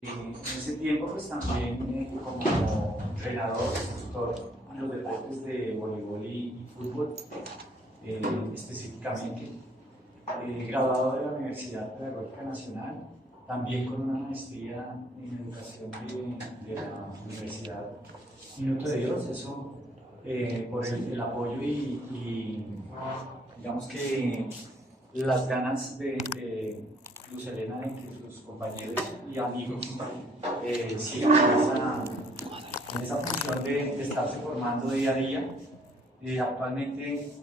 En ese tiempo, pues también como entrenador, instructor en los deportes de voleibol y fútbol, específicamente, graduado de la Universidad Pedagógica Nacional, también con una maestría en educación de la Universidad Minuto de Dios. Eso por el apoyo y digamos que las ganas de Luz Helena de que sus compañeros y amigos sigan en esa función de estarse formando día a día. Actualmente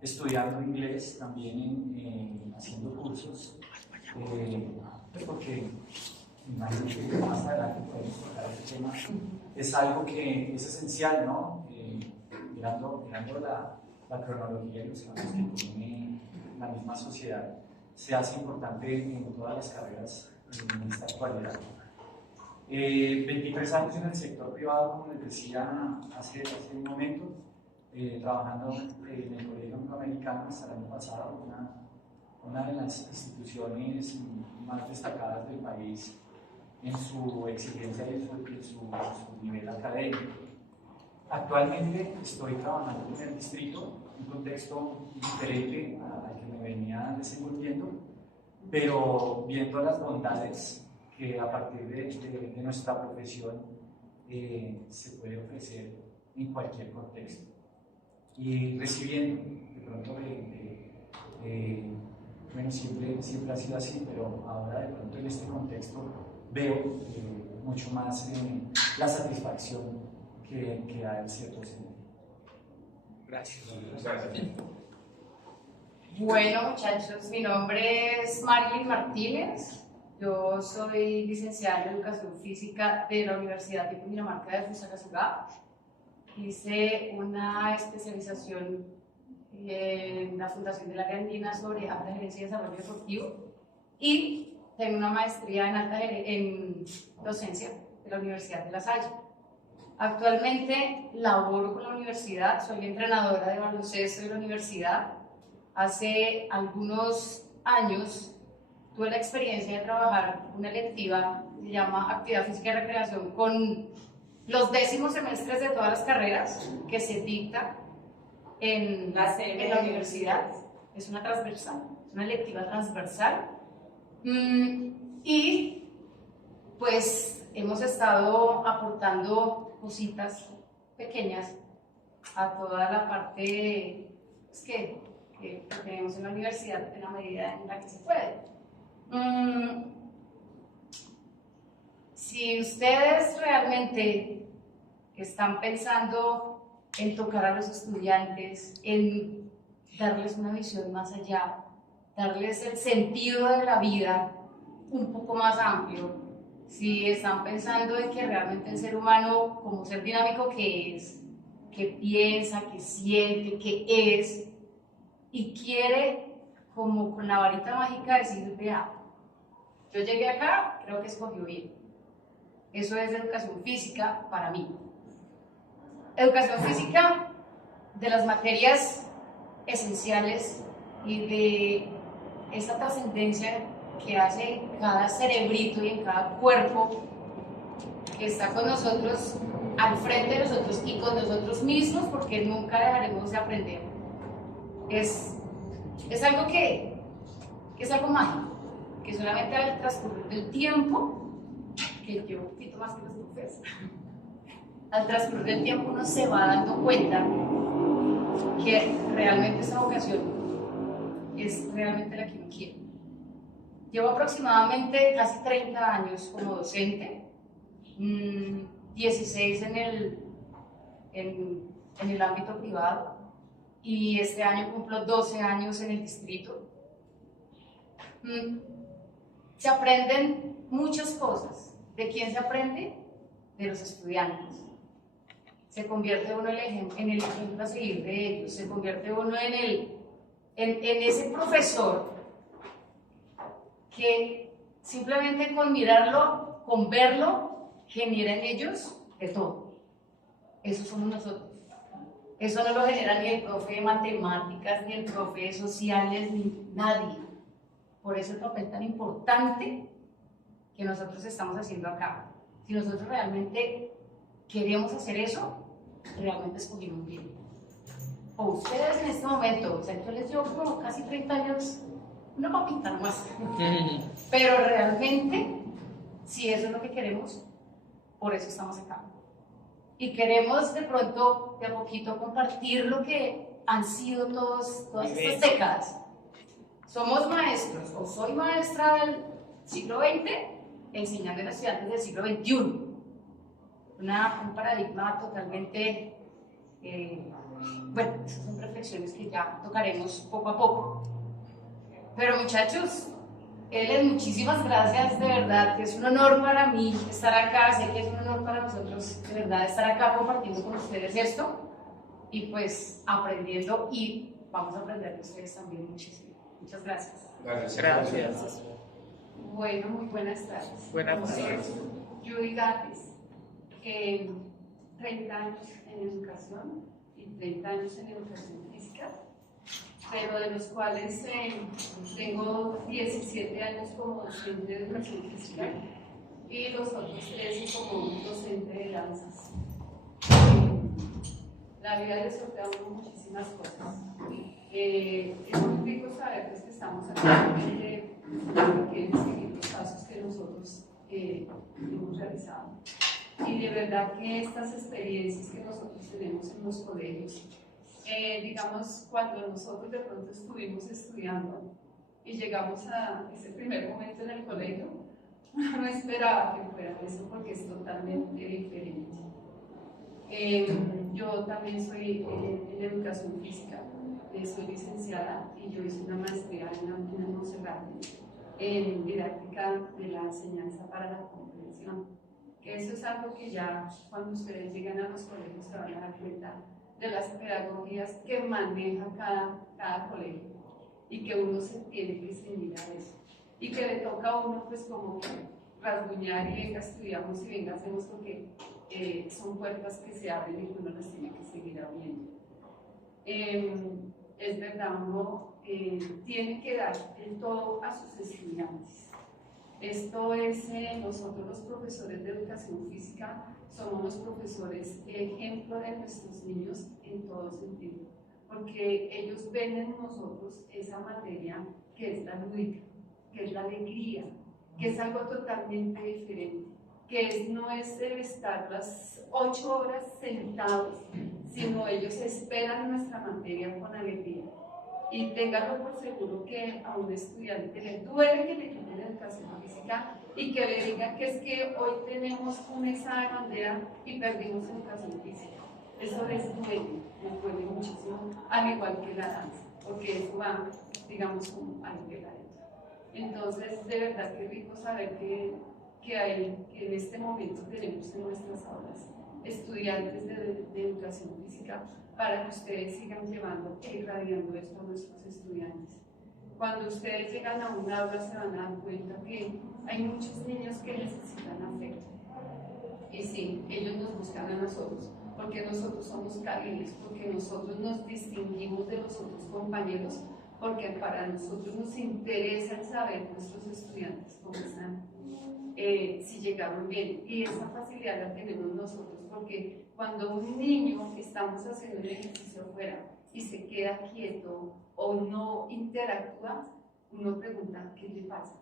estudiando inglés, también haciendo cursos, pues porque imagino que más adelante podemos tocar este tema. Es algo que es esencial, ¿no? Mirando la cronología y los cambios que tiene la misma sociedad, se hace importante en todas las carreras en esta actualidad. 23 años en el sector privado, como les decía hace un momento, trabajando en el Colegio Angloamericano hasta el año pasado, una de las instituciones más destacadas del país en su exigencia y su nivel académico. Actualmente estoy trabajando en el distrito, un contexto diferente al que me venía desenvolviendo, pero viendo las bondades que a partir de nuestra profesión se puede ofrecer en cualquier contexto. Y recibiendo, de pronto, bueno, siempre ha sido así, pero ahora de pronto en este contexto veo mucho más la satisfacción que da el cierto sentido. Gracias. Bueno, muchachos, mi nombre es Marilyn Martínez. Yo soy licenciada en Educación Física de la Universidad de Cundinamarca de Fusagasugá. Hice una especialización en la Fundación de la Argentina sobre alta gerencia y desarrollo deportivo y tengo una maestría en docencia de la Universidad de La Salle. Actualmente laboro con la universidad, soy entrenadora de baloncesto de la universidad. Hace algunos años tuve la experiencia de trabajar una electiva que se llama Actividad Física y Recreación con los 10º semestres de todas las carreras que se dicta en la universidad. Es una transversal, es una electiva transversal. Y pues hemos estado aportando cositas pequeñas a toda la parte pues, que tenemos en la universidad en la medida en la que se puede. Si ustedes realmente están pensando en tocar a los estudiantes, en darles una visión más allá, darles el sentido de la vida un poco más amplio, si están pensando en que realmente el ser humano, como ser dinámico que es, que piensa, que siente, que es, y quiere, como con la varita mágica, decir, vea, yo llegué acá, creo que escogió bien. Eso es educación física para mí. Educación física de las materias esenciales y de esa trascendencia que hace en cada cerebrito y en cada cuerpo que está con nosotros, al frente de nosotros y con nosotros mismos, porque nunca dejaremos de aprender. Es algo que es algo mágico, que solamente al transcurrir del tiempo, que yo un poquito más que los profes, al transcurrir del tiempo uno se va dando cuenta que realmente esa vocación es realmente la que uno quiere. Llevo aproximadamente casi 30 años como docente, 16 en el ámbito privado, y este año cumplo 12 años en el distrito. Se aprenden muchas cosas. ¿De quién se aprende? De los estudiantes. Se convierte uno en el ejemplo a seguir de ellos, se convierte uno en ese profesor que simplemente con mirarlo, con verlo, genera en ellos de todo. Eso somos nosotros. Eso no lo genera ni el profe de matemáticas, ni el profe de sociales, ni nadie. Por eso el papel tan importante que que nosotros estamos haciendo acá. Si nosotros realmente queremos hacer eso, realmente escogimos bien. O ustedes en este momento, o sea, yo les llevo como casi 30 años, una papita nomás. Pero realmente, si eso es lo que queremos, por eso estamos acá. Y queremos de pronto, de a poquito, compartir lo que han sido todas estas décadas. Somos maestros, o soy maestra del siglo XX, enseñando a estudiantes del siglo XXI. Un paradigma totalmente, bueno, esas son reflexiones que ya tocaremos poco a poco. Pero muchachos, muchísimas gracias, de verdad, que es un honor para mí estar acá, sé que es un honor para nosotros, de verdad, estar acá compartiendo con ustedes esto, y pues aprendiendo, y vamos a aprender de ustedes también muchísimo. Muchas gracias. Gracias. Bueno, muy buenas tardes. Buenas tardes. Judy Gates, 30 años en educación y 30 años en educación física, pero de los cuales tengo 17 años como docente de educación física y los otros 13 como docente de danzas. La vida les sortea muchísimas cosas. Es muy rico saber pues, que estamos actualmente que seguir los pasos que nosotros hemos realizado. Y de verdad que estas experiencias que nosotros tenemos en los colegios, digamos, cuando nosotros de pronto estuvimos estudiando y llegamos a ese primer momento en el colegio, no esperaba que fuera eso porque es totalmente diferente. Yo también soy en educación física, soy licenciada y yo hice una maestría en Monserrate en didáctica de la enseñanza para la comprensión. Que eso es algo que ya cuando ustedes llegan a los colegios se van a dar cuenta de las pedagogías que maneja cada colegio y que uno se tiene que ceñir a eso y que le toca a uno pues como que rasguñar y venga estudiamos y venga hacemos porque son puertas que se abren y uno las tiene que seguir abriendo. Es verdad, uno tiene que dar el todo a sus estudiantes. Esto es, nosotros los profesores de educación física somos los profesores ejemplo de nuestros niños en todo sentido, porque ellos ven en nosotros esa materia que es la lúdica, que es la alegría, que es algo totalmente diferente, que no es estar las 8 horas sentados, sino ellos esperan nuestra materia con alegría. Y ténganlo por seguro que a un estudiante le duele que le quiten la educación física y que le digan que es que hoy tenemos un examen de bandera y perdimos educación física. Eso les duele muchísimo, al igual que la danza, porque eso va, digamos, como al nivel adentro. Entonces, de verdad que rico saber que en este momento tenemos en nuestras aulas estudiantes de educación física para que ustedes sigan llevando e irradiando esto a nuestros estudiantes. Cuando ustedes llegan a un aula se van a dar cuenta que hay muchos niños que necesitan afecto. Y sí, ellos nos buscan a nosotros, porque nosotros somos cálidos, porque nosotros nos distinguimos de los otros compañeros, porque para nosotros nos interesa saber nuestros estudiantes cómo están, si llegaron bien. Y esa facilidad la tenemos nosotros, porque cuando un niño estamos haciendo el ejercicio afuera y se queda quieto o no interactúa, uno pregunta ¿qué le pasa?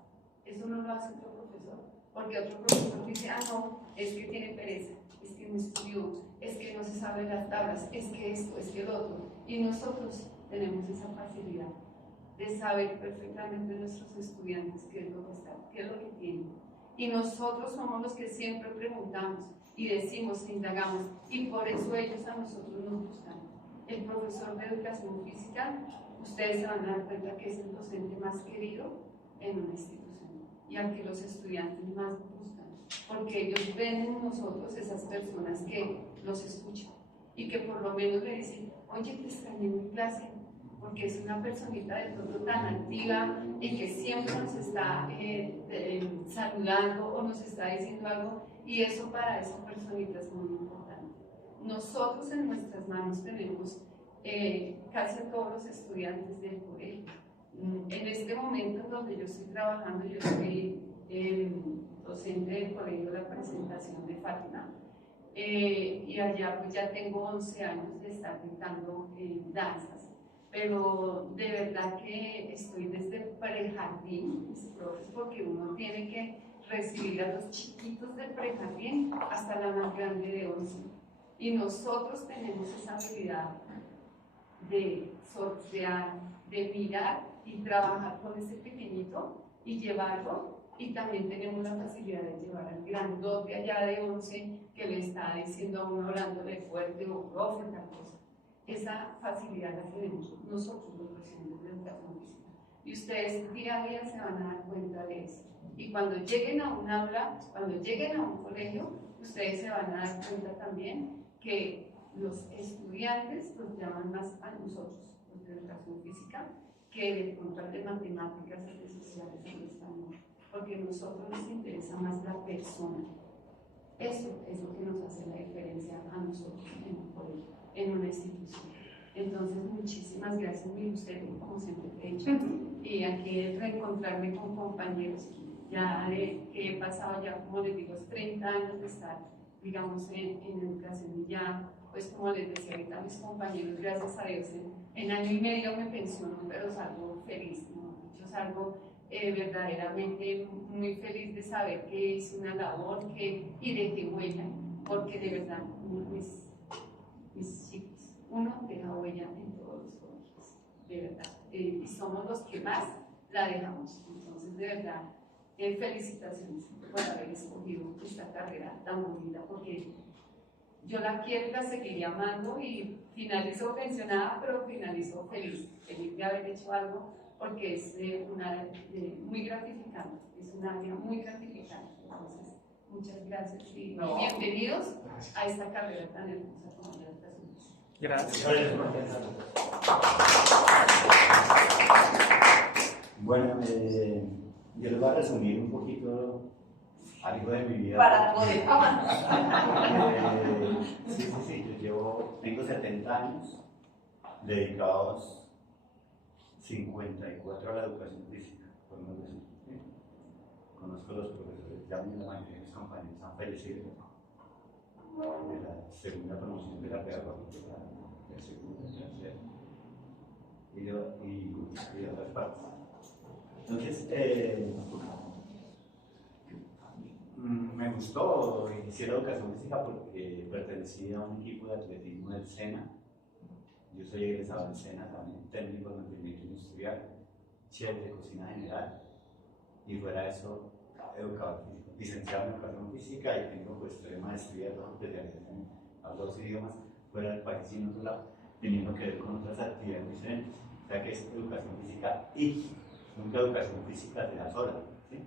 Eso no lo hace otro profesor, porque otro profesor dice, no, es que tiene pereza, es que no estudió, es que no se sabe las tablas, es que esto, es que el otro. Y nosotros tenemos esa facilidad de saber perfectamente nuestros estudiantes qué es lo que están, qué es lo que tienen. Y nosotros somos los que siempre preguntamos y decimos, indagamos, y por eso ellos a nosotros nos buscan. El profesor de educación física, ustedes se van a dar cuenta que es el docente más querido en una institución y al que los estudiantes más buscan, porque ellos ven en nosotros esas personas que los escuchan y que por lo menos le dicen, oye, te extrañé en mi clase, porque es una personita de pronto tan activa y que siempre nos está saludando o nos está diciendo algo, y eso para esa personita es muy importante. Nosotros en nuestras manos tenemos casi a todos los estudiantes del colegio. En este momento en donde yo estoy trabajando, yo soy docente del Colegio La Presentación de Fátima. Y allá pues ya tengo 11 años de estar dictando danzas, pero de verdad que estoy desde prejardín, mis profes, porque uno tiene que recibir a los chiquitos del prejardín hasta la más grande de 11. Y nosotros tenemos esa habilidad de sortear, de mirar y trabajar con ese pequeñito y llevarlo. Y también tenemos la facilidad de llevar al grandote allá de 11 que le está diciendo a uno hablándole fuerte o profe, tal cosa. Esa facilidad la tenemos nosotros los docentes de educación física. Y ustedes día a día se van a dar cuenta de eso. Y cuando lleguen a un aula, cuando lleguen a un colegio, ustedes se van a dar cuenta también que los estudiantes nos llaman más a nosotros, los de educación física, que de pronto de matemáticas, de sociales, de español. Porque a nosotros nos interesa más la persona. Eso es lo que nos hace la diferencia a nosotros en un colegio, en una institución. Entonces, muchísimas gracias, mi usted, como siempre te he dicho, y aquí reencontrarme con compañeros, ya que he pasado ya, como les digo, 30 años de estar, digamos, en educación y ya, pues como les decía ahorita a mis compañeros, gracias a Dios, en año y medio me pensiono, pero salgo feliz, ¿no? Yo salgo verdaderamente muy feliz de saber que hice una labor y dejé huella, porque de verdad mis chicos, uno deja huella en todos los colegios, de verdad, y somos los que más la dejamos. Entonces, de verdad, felicitaciones por haber escogido esta carrera tan bonita, porque yo la quiero y la seguiría amando, y finalizo pensionada, pero finalizo feliz de haber hecho algo, porque es muy gratificante, es un área muy gratificante. Entonces, muchas gracias y bienvenidos a esta carrera tan hermosa como la educación. Gracias. Bueno, yo les voy a resumir un poquito algo de mi vida. Para poder Sí, tengo 70 años dedicados 54 a la educación física, podemos decir. ¿Sí? Conozco a los profesores, ya la mayoría de mis compañeros han fallecido de la segunda promoción de la pedagogía, de segunda, tercera y de otras partes. Entonces, me gustó iniciar educación física porque pertenecía a un equipo de atletismo del SENA. Yo soy egresado del SENA también, técnico de mantenimiento industrial, chef de cocina general, y fuera de eso, educador físico, licenciado en educación física, y tengo pues 3 maestrías, 2 especialidades en 2 idiomas, fuera del país y en otro lado, teniendo que ver con otras actividades diferentes. O sea que es educación física y, nunca educación física de la sola, ¿sí?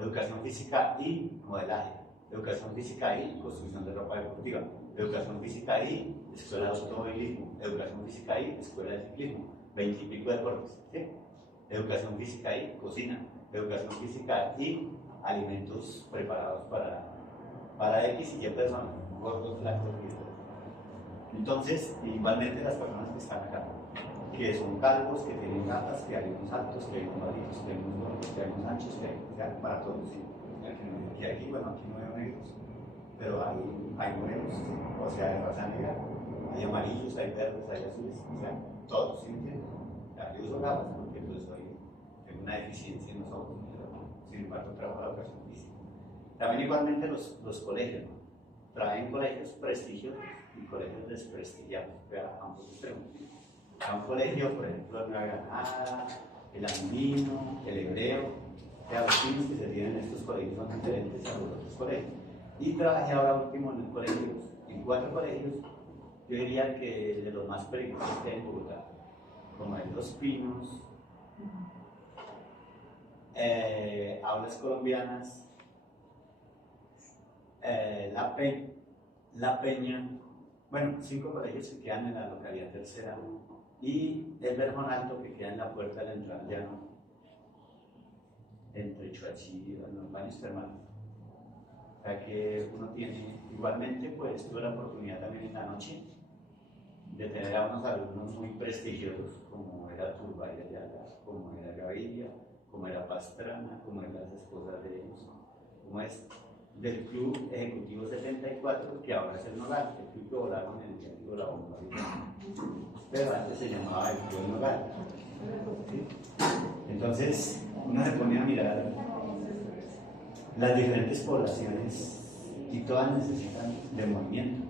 Educación física y modelaje, educación física y construcción de ropa deportiva, educación física y escuela de automovilismo, educación física y escuela de ciclismo, 20 y pico deportes, ¿sí? Educación física y cocina, educación física y alimentos preparados para X y Y personas, gordos, flacos y todo. Entonces, igualmente las personas que están acá, que son calvos, que tienen gafas, que hay unos altos, que hay unos bajitos, que hay unos gordos, que hay unos anchos, que hay para todos, ¿sí? Que aquí, bueno, aquí no veo negros, pero hay morenos, ¿sí? O sea, de raza negra, hay amarillos, hay verdes, hay azules, o sea, todos, ¿sí me entienden? O sea, yo uso gafas porque pues tengo una deficiencia en los ojos, sin embargo trabajo la educación física. También igualmente los colegios, ¿no? Trabajé en colegios prestigiosos y colegios desprestigiados, a ambos extremos. A un colegio, por ejemplo, Nueva Granada, el Andino, el Hebreo, los fines que se tienen en estos colegios son diferentes a los otros colegios. Y trabajé ahora último en 4 colegios, yo diría que de los más peligrosos que hay en Bogotá, como el Los Pinos, Aulas Colombianas, La Peña, bueno, 5 colegios que quedan en la localidad tercera, y el Verjón Alto que queda en la puerta de la entrada al llano, entre Chuachi y los baños termales. O sea que uno tiene, igualmente, pues tuve la oportunidad también en la noche de tener a unos alumnos muy prestigiosos, como era Turbay Ayala, como era Gaviria, como era Pastrana, como eran las esposas de ellos, como es del Club Ejecutivo 74, que ahora es el Nogal, el club lo volaron en el diario La Vanguardia, pero antes se llamaba el Club Nogal. ¿Sí? Entonces, uno se pone a mirar las diferentes poblaciones y todas necesitan de movimiento.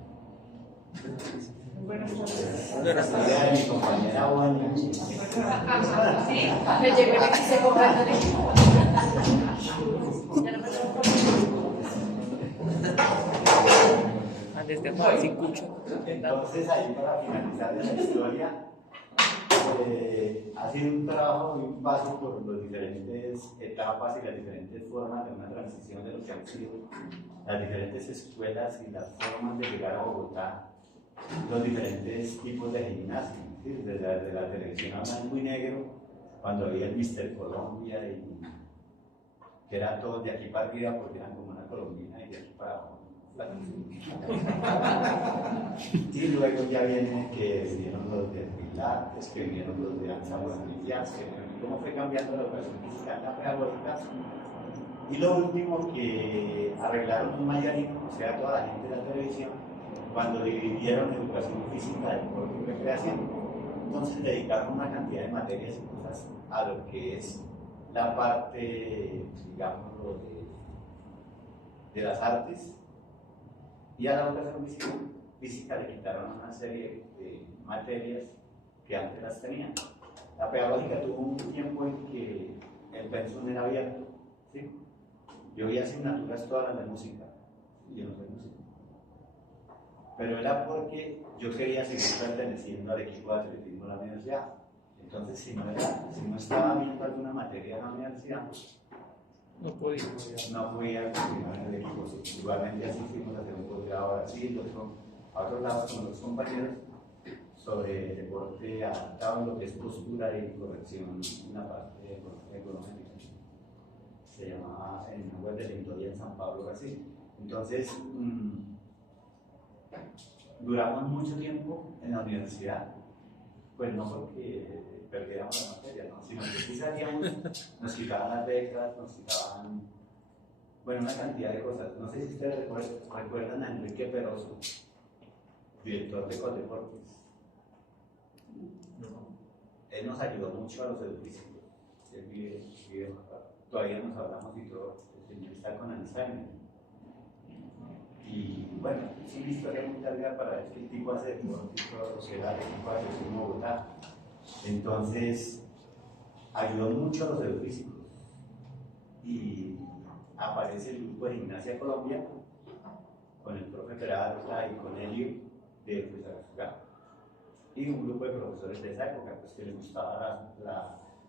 Buenas La mi compañera Wanda. Sí, me llegó y me quise comprar el equipo. Ya no me lo Desde acá, sin cucho. Entonces, ahí para finalizar esa historia, ha sido un trabajo y un paso por las diferentes etapas y las diferentes formas de una transición de lo que han sido las diferentes escuelas y las formas de llegar a Bogotá, los diferentes tipos de gimnasio, ¿sí? Desde la televisión a blanco y negro, cuando había el Mister Colombia, y que eran todos de aquí para arriba porque eran como una colombina y de aquí para abajo. Y luego ya viene que vinieron los de Pilates, que vinieron los de danza brasileña, que cómo fue cambiando la educación física en la pedagógica. Y lo último, que arreglaron un mayarino, o sea, toda la gente de la televisión, cuando dividieron educación física, deporte y recreación. Entonces dedicaron una cantidad de materias y cosas a lo que es la parte, digamos, de las artes, y a la educación física le quitaron una serie de materias que antes las tenían. La pedagógica tuvo un tiempo en que el pensum era abierto, ¿sí? Yo vi asignaturas todas las de música, y yo no soy músico. Pero era porque yo quería seguir perteneciendo al equipo de atletismo de la universidad. Entonces, si no estaba viendo alguna materia en la universidad, no podía continuar en el equipo. Igualmente así fuimos a hacer un posgrado a Brasil, a otros lados con los compañeros, sobre deporte adaptado en lo que es postura y corrección en la parte económica. Se llamaba en la web de Lindoya en San Pablo, Brasil. Entonces, duramos mucho tiempo en la universidad, pues no porque perdiéramos la materia, ¿no? Sino que si salíamos, nos quitaban las becas, nos quitaban, bueno, una cantidad de cosas. No sé si ustedes recuerdan a Enrique Peroso, director de Coldeportes. Él nos ayudó mucho a los edufísicos. Él vive, todavía nos hablamos y todo. El señor está con Alzheimer. Y bueno, es una historia muy larga para ver qué tipo hace deporte y todo lo que era el equipo de atletismo en Bogotá. Entonces, ayudó mucho a los edufísicos. Y aparece el grupo de Gimnasia Colombia con el profe Peralta y con Elio de Fusagasugá. Y un grupo de profesores de esa época, pues que les gustaba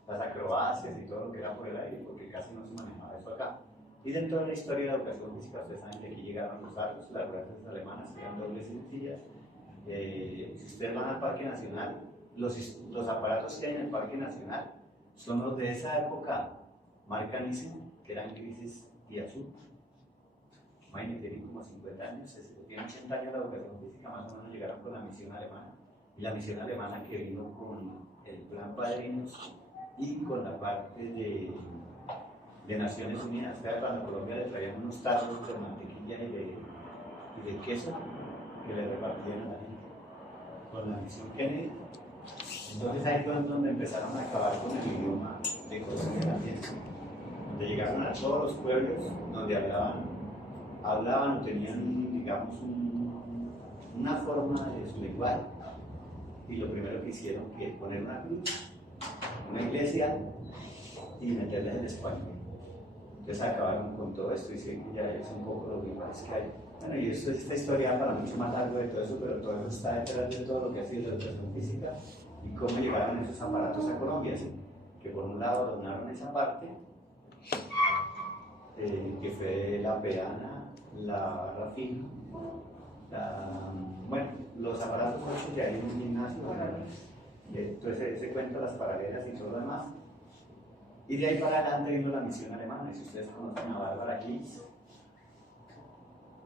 las acrobacias y todo lo que era por el aire, porque casi no se manejaba eso acá. Y dentro de la historia de la educación física, ustedes saben que aquí llegaron los arcos, las ruedas alemanas, que eran dobles y sencillas. Si ustedes van al Parque Nacional, los aparatos que hay en el Parque Nacional son los de esa época, marca Nissan, que eran grises y azul. Imagínense, tienen como 50 años, tienen 80 años la educación física, más o menos llegaron con la misión alemana. Y la misión alemana que vino con el plan Padrinos y con la parte de Naciones Unidas. Cuando Colombia le traían unos tarros de mantequilla y de queso que le repartían a la gente con la misión Kennedy. Entonces ahí fue donde empezaron a acabar con el idioma de Colombia también, donde llegaron a todos los pueblos donde hablaban o tenían, digamos, una forma de su lenguaje. Y lo primero que hicieron fue poner una cruz, una iglesia y meterles el español. Entonces acabaron con todo esto y sí, ya es un poco los rivales que hay. Bueno, y esto es esta historia para mucho más largo de todo eso, pero todo eso está detrás de todo lo que ha sido la educación física y cómo llegaron esos aparatos a Colombia, ¿sí? Que por un lado donaron esa parte, que fue la peana, la rafina, bueno, los aparatos hechos ya hay en un gimnasio, entonces se cuenta las paralelas y todo lo demás. Y de ahí para adelante vino la misión alemana. Y si ustedes conocen a Bárbara Kiss,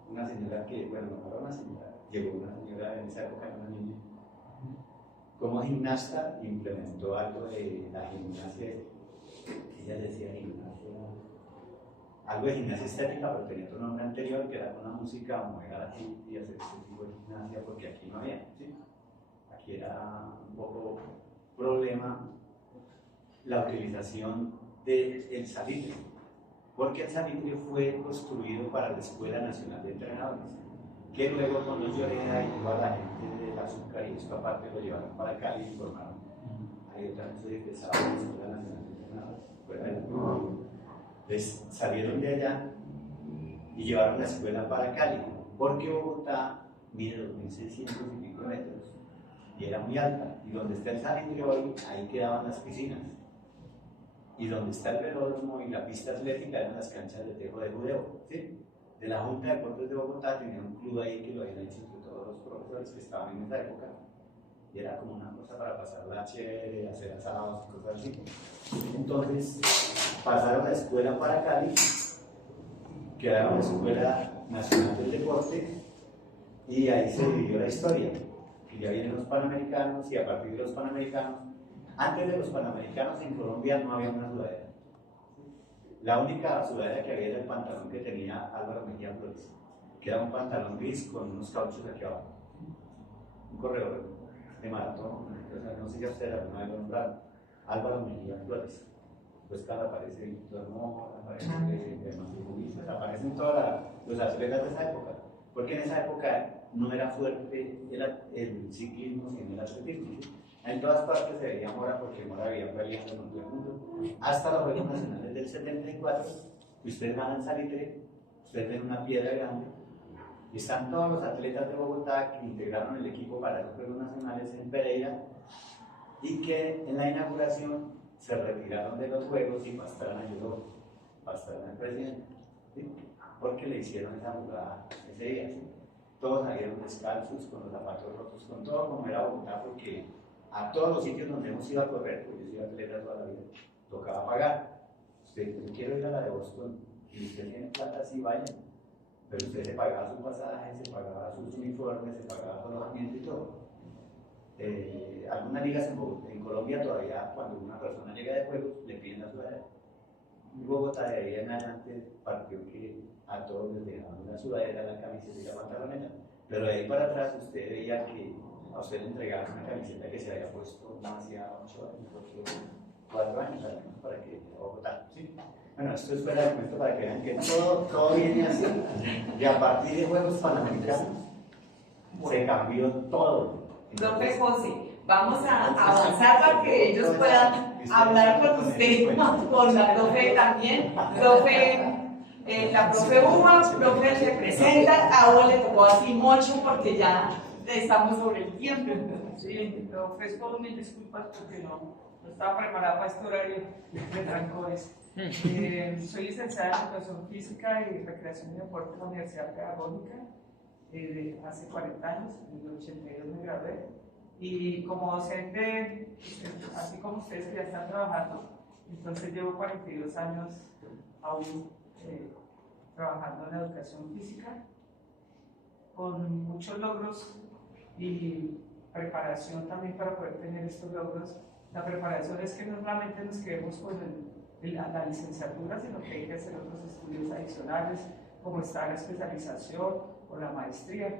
una señora que, bueno, no era una señora, llegó una señora en esa época, una niña, como gimnasta implementó algo de la gimnasia, ella decía gimnasia algo de gimnasia estética, pero tenía otro nombre anterior, que era con la música, mover a la gente y hacer ese tipo de gimnasia, porque aquí no había, ¿sí? Aquí era un poco problema la utilización del salitre, porque el salitre fue construido para la Escuela Nacional de Entrenadores, que luego cuando Lloreda y toda la gente del azúcar y esto aparte lo llevaron para Cali y formaron. Ahí otra vez soy egresado de la Escuela Nacional de Entrenadores. Entonces salieron de allá y llevaron la escuela para Cali, porque Bogotá mide 2.600 y pico metros y era muy alta. Y donde está el salitre hoy, ahí quedaban las piscinas. Y donde está el velódromo y la pista atlética eran las canchas de tejo de judeo, ¿sí? De la Junta de Deportes de Bogotá tenía un club ahí que lo habían hecho entre todos los profesores que estaban en esa época. Y era como una cosa para pasarla chévere, hacer asados y cosas así. Entonces pasaron la escuela para Cali, quedaron la Escuela Nacional del Deporte y ahí se dividió la historia. Que ya vienen los Panamericanos y a partir de los Panamericanos, antes de los Panamericanos en Colombia no había una sudadera. La única sudadera que había era el pantalón que tenía Álvaro Mejía Flores, que era un pantalón gris con unos cauchos aquí abajo. Un corredor de maratón, o sea, no sé si a usted alguna vez lo nombraron, Álvaro Mejía Flores. Pues cada aparece Víctor Mora, aparece Manuel, aparecen todos los atletas de esa época, porque en esa época no era fuerte el ciclismo sino el atletismo. En todas partes se veía Mora porque Mora había peleado con todo el mundo. Hasta los Juegos Nacionales del 74, ustedes van al salitre, ustedes ven una piedra grande, y están todos los atletas de Bogotá que integraron el equipo para los Juegos Nacionales en Pereira, y que en la inauguración se retiraron de los Juegos y Pastrana ayudó, Pastrana el presidente, ¿sí? Porque le hicieron esa jugada ese día. ¿Sí? Todos salieron descalzos, con los zapatos rotos, con todo como era Bogotá, porque a todos los sitios donde hemos ido a correr, porque yo soy atleta toda la vida, tocaba pagar. Usted dice, quiero ir a la de Boston, y usted tiene plata, sí, vaya. Pero usted se pagaba su pasaje, se pagaba sus uniformes, se pagaba su alojamiento y todo. Algunas ligas en Colombia todavía, cuando una persona llega de juegos, le piden la sudadera. Y Bogotá de ahí en adelante partió que a todos les dejaban una sudadera, la camiseta y la pantaloneta. Pero de ahí para atrás usted veía que a usted le entregaban una camiseta que se había puesto hacía 8 años, 4 años al menos, para que a Bogotá. ¿Sí? Bueno, esto es fuera de cuento para que vean que todo viene así. Y a partir de Juegos Panamericanos se cambió todo. Profe José, vamos a avanzar para que ellos puedan hablar con usted, con la profe también. Profe, la profe Uva, profe se presenta, ahora le tocó así mucho porque ya estamos sobre el tiempo. Sí, te ofrezco mil disculpas porque no estaba preparada para este horario de trancones. Soy licenciada en Educación Física y Recreación y Deporte en la Universidad Pedagógica. Hace 40 años, en el 82 me gradué. Y como docente, así como ustedes que ya están trabajando, entonces llevo 42 años aún trabajando en educación física, con muchos logros y preparación también para poder tener estos logros. La preparación es que no solamente nos quedemos con la licenciatura, sino que hay que hacer otros estudios adicionales, como está la especialización o la maestría,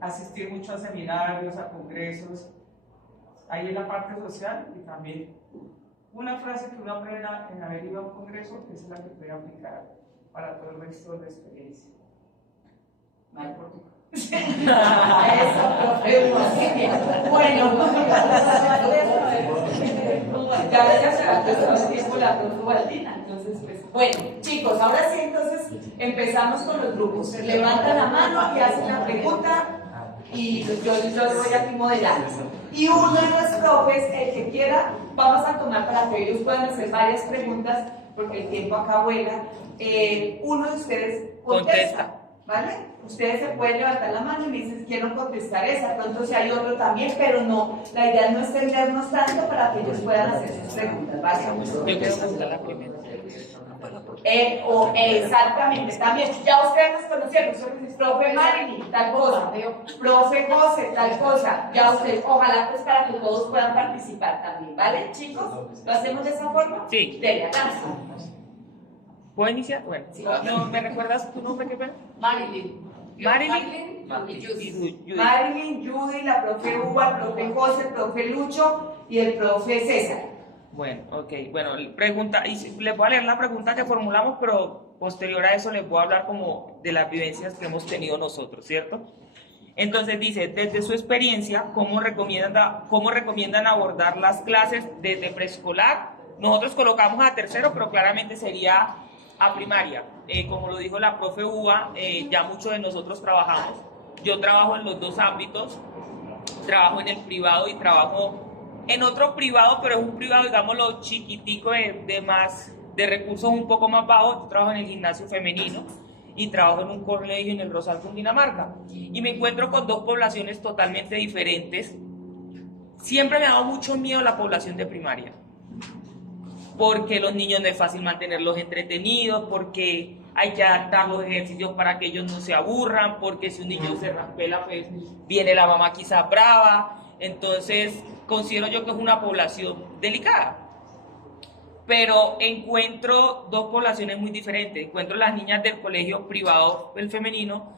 asistir mucho a seminarios, a congresos, ahí en la parte social. Y también una frase que uno aprende en haber ido a un congreso es la que puede aplicar para todo el resto de la experiencia. Vale. Eso, profe. Bueno, ya se va a tiempo la profe Valdina. Entonces, pues, bueno, chicos, ahora sí, entonces empezamos con los grupos. Levantan la mano y hacen la pregunta y yo voy aquí moderando. Y uno de los profes, el que quiera, vamos a tomar para que ellos puedan hacer varias preguntas, porque el tiempo acá vuela. Uno de ustedes contesta. ¿Vale? Ustedes se pueden levantar la mano y me dicen, quiero contestar esa, pronto si hay otro también, pero no, la idea no es extendernos tanto para que ellos puedan hacer sus preguntas, ¿vale? Yo quiero contestar la primera. Exactamente, también, ya ustedes nos conocieron, profe Marilyn, tal cosa, profe José, tal cosa, ya ustedes, ojalá pues para que todos puedan participar también, ¿vale, chicos? ¿Lo hacemos de esa forma? Sí. Dele, adelante. ¿Puedo iniciar? Bueno, no, ¿me recuerdas tu nombre? ¿Qué fue? Marilyn. Marilyn. Y Judy. Judy. Marilyn, Judy, la profe Uva, el profe José, el profe Lucho y el profe César. Bueno, ok, bueno, pregunta, y les voy a leer la pregunta que formulamos, pero posterior a eso les voy a hablar como de las vivencias que hemos tenido nosotros, ¿cierto? Entonces dice, desde su experiencia, ¿cómo recomiendan abordar las clases desde preescolar? Nosotros colocamos a tercero, pero claramente sería a primaria. Como lo dijo la profe Uva, ya muchos de nosotros trabajamos. Yo trabajo en los dos ámbitos, trabajo en el privado y trabajo en otro privado, pero es un privado, digámoslo, chiquitico de recursos un poco más bajos. Yo trabajo en el gimnasio femenino y trabajo en un colegio en el Rosal, Cundinamarca. Y me encuentro con dos poblaciones totalmente diferentes. Siempre me ha dado mucho miedo la población de primaria, porque los niños no es fácil mantenerlos entretenidos, porque hay que adaptar los ejercicios para que ellos no se aburran, porque si un niño se raspela, pues viene la mamá quizás brava. Entonces, considero yo que es una población delicada. Pero encuentro dos poblaciones muy diferentes. Encuentro las niñas del colegio privado, el femenino,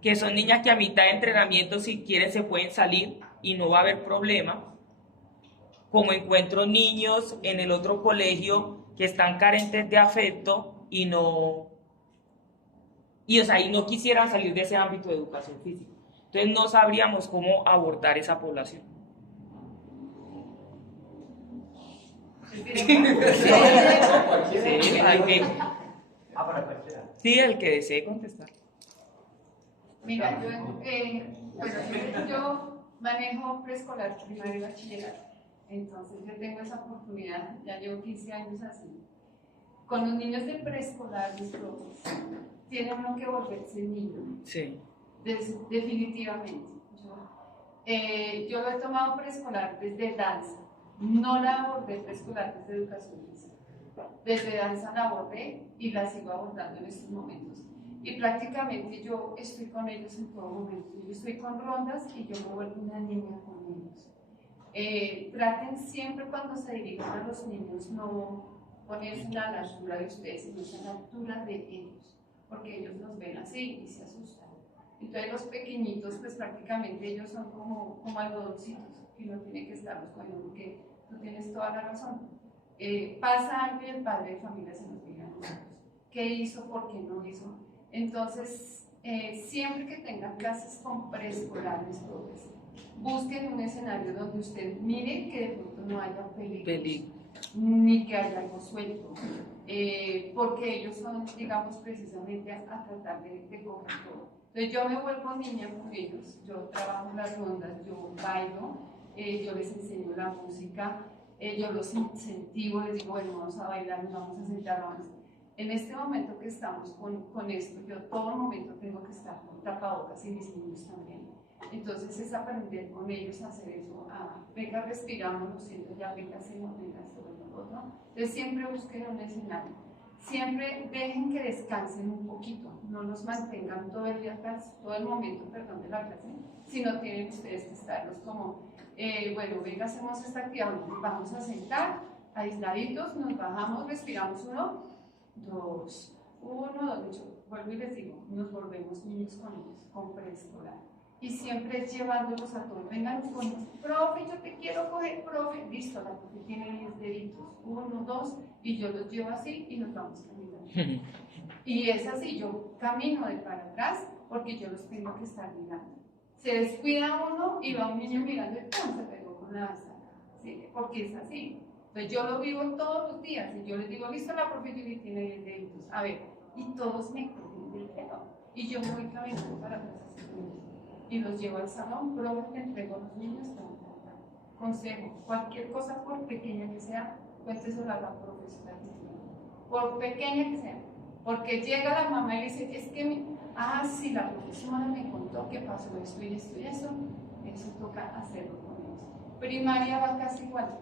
que son niñas que a mitad de entrenamiento, si quieren, se pueden salir y no va a haber problema. Como encuentro niños en el otro colegio que están carentes de afecto y no quisieran salir de ese ámbito de educación física. Entonces no sabríamos cómo abordar esa población. Sí, el que desee contestar. Mira, yo manejo preescolar, primaria y bachillerato. Entonces yo tengo esa oportunidad, ya llevo 15 años así. Con los niños de preescolar, mis profes, tienen uno que volverse niño. Sí. Definitivamente. Yo lo he tomado preescolar desde danza, no la abordé preescolar desde educación física. Desde danza la abordé y la sigo abordando en estos momentos. Y prácticamente yo estoy con ellos en todo momento. Yo estoy con rondas y yo me vuelvo una niña con ellos. Traten siempre cuando se dirijan a los niños no ponerse a la altura de ustedes, sino a la altura de ellos, porque ellos los ven así y se asustan. Entonces los pequeñitos, pues prácticamente ellos son como algodoncitos, y uno tiene que estarlos cogiendo, porque tú tienes toda la razón. Pasa algo y el padre de familia se nos mira a nosotros. ¿Qué hizo? ¿Por qué no hizo? Entonces, siempre que tengan clases con preescolares, profes, busquen un escenario donde usted mire que de pronto no haya peligro, ni que haya algo suelto, porque ellos son, digamos, precisamente a tratar de coger todo. Entonces yo me vuelvo niña con ellos, yo trabajo las rondas, yo bailo, yo les enseño la música, yo los incentivo, les digo, bueno, vamos a bailar, nos vamos a sentar, vamos. En este momento que estamos con esto, yo todo el momento tengo que estar con tapabocas y mis niños también. Entonces es aprender con ellos a hacer eso, venga, respiramos, lo siento, ya venga, hacemos, venga, esto, venga, lo otro. Entonces siempre busquen un escenario, siempre dejen que descansen un poquito, no los mantengan todo el día, todo el momento, perdón, de la clase, sino tienen ustedes que estarlos como, bueno, venga, hacemos esta actividad, vamos a sentar, aisladitos, nos bajamos, respiramos 1, 2, 1, 2, de hecho, vuelvo y les digo, nos volvemos niños con ellos, con preescolar. Y siempre es llevándolos a todos. Vengan con, profe, yo te quiero coger, profe. Listo, la profe tiene 10 deditos, 1, 2, y yo los llevo así y nos vamos caminando. Y es así, yo camino de para atrás porque yo los tengo que estar mirando. Se descuida uno y va un niño mirando y ¡pum! Se pegó con la danza. ¿Sí? Porque es así. Entonces yo lo vivo todos los días y yo les digo, listo, la profe Judy tiene 10 deditos. A ver, y todos me cogen del pelo. Y yo me voy caminando para atrás así con ellos. Y los llevo al salón, profe, te entrego a los niños, consejo, cualquier cosa por pequeña que sea, cuénteselo a la profesora que tiene, por pequeña que sea, porque llega la mamá y dice, es que, sí, la profesora me contó que pasó esto y esto y eso toca hacerlo con ellos. Primaria va casi igual,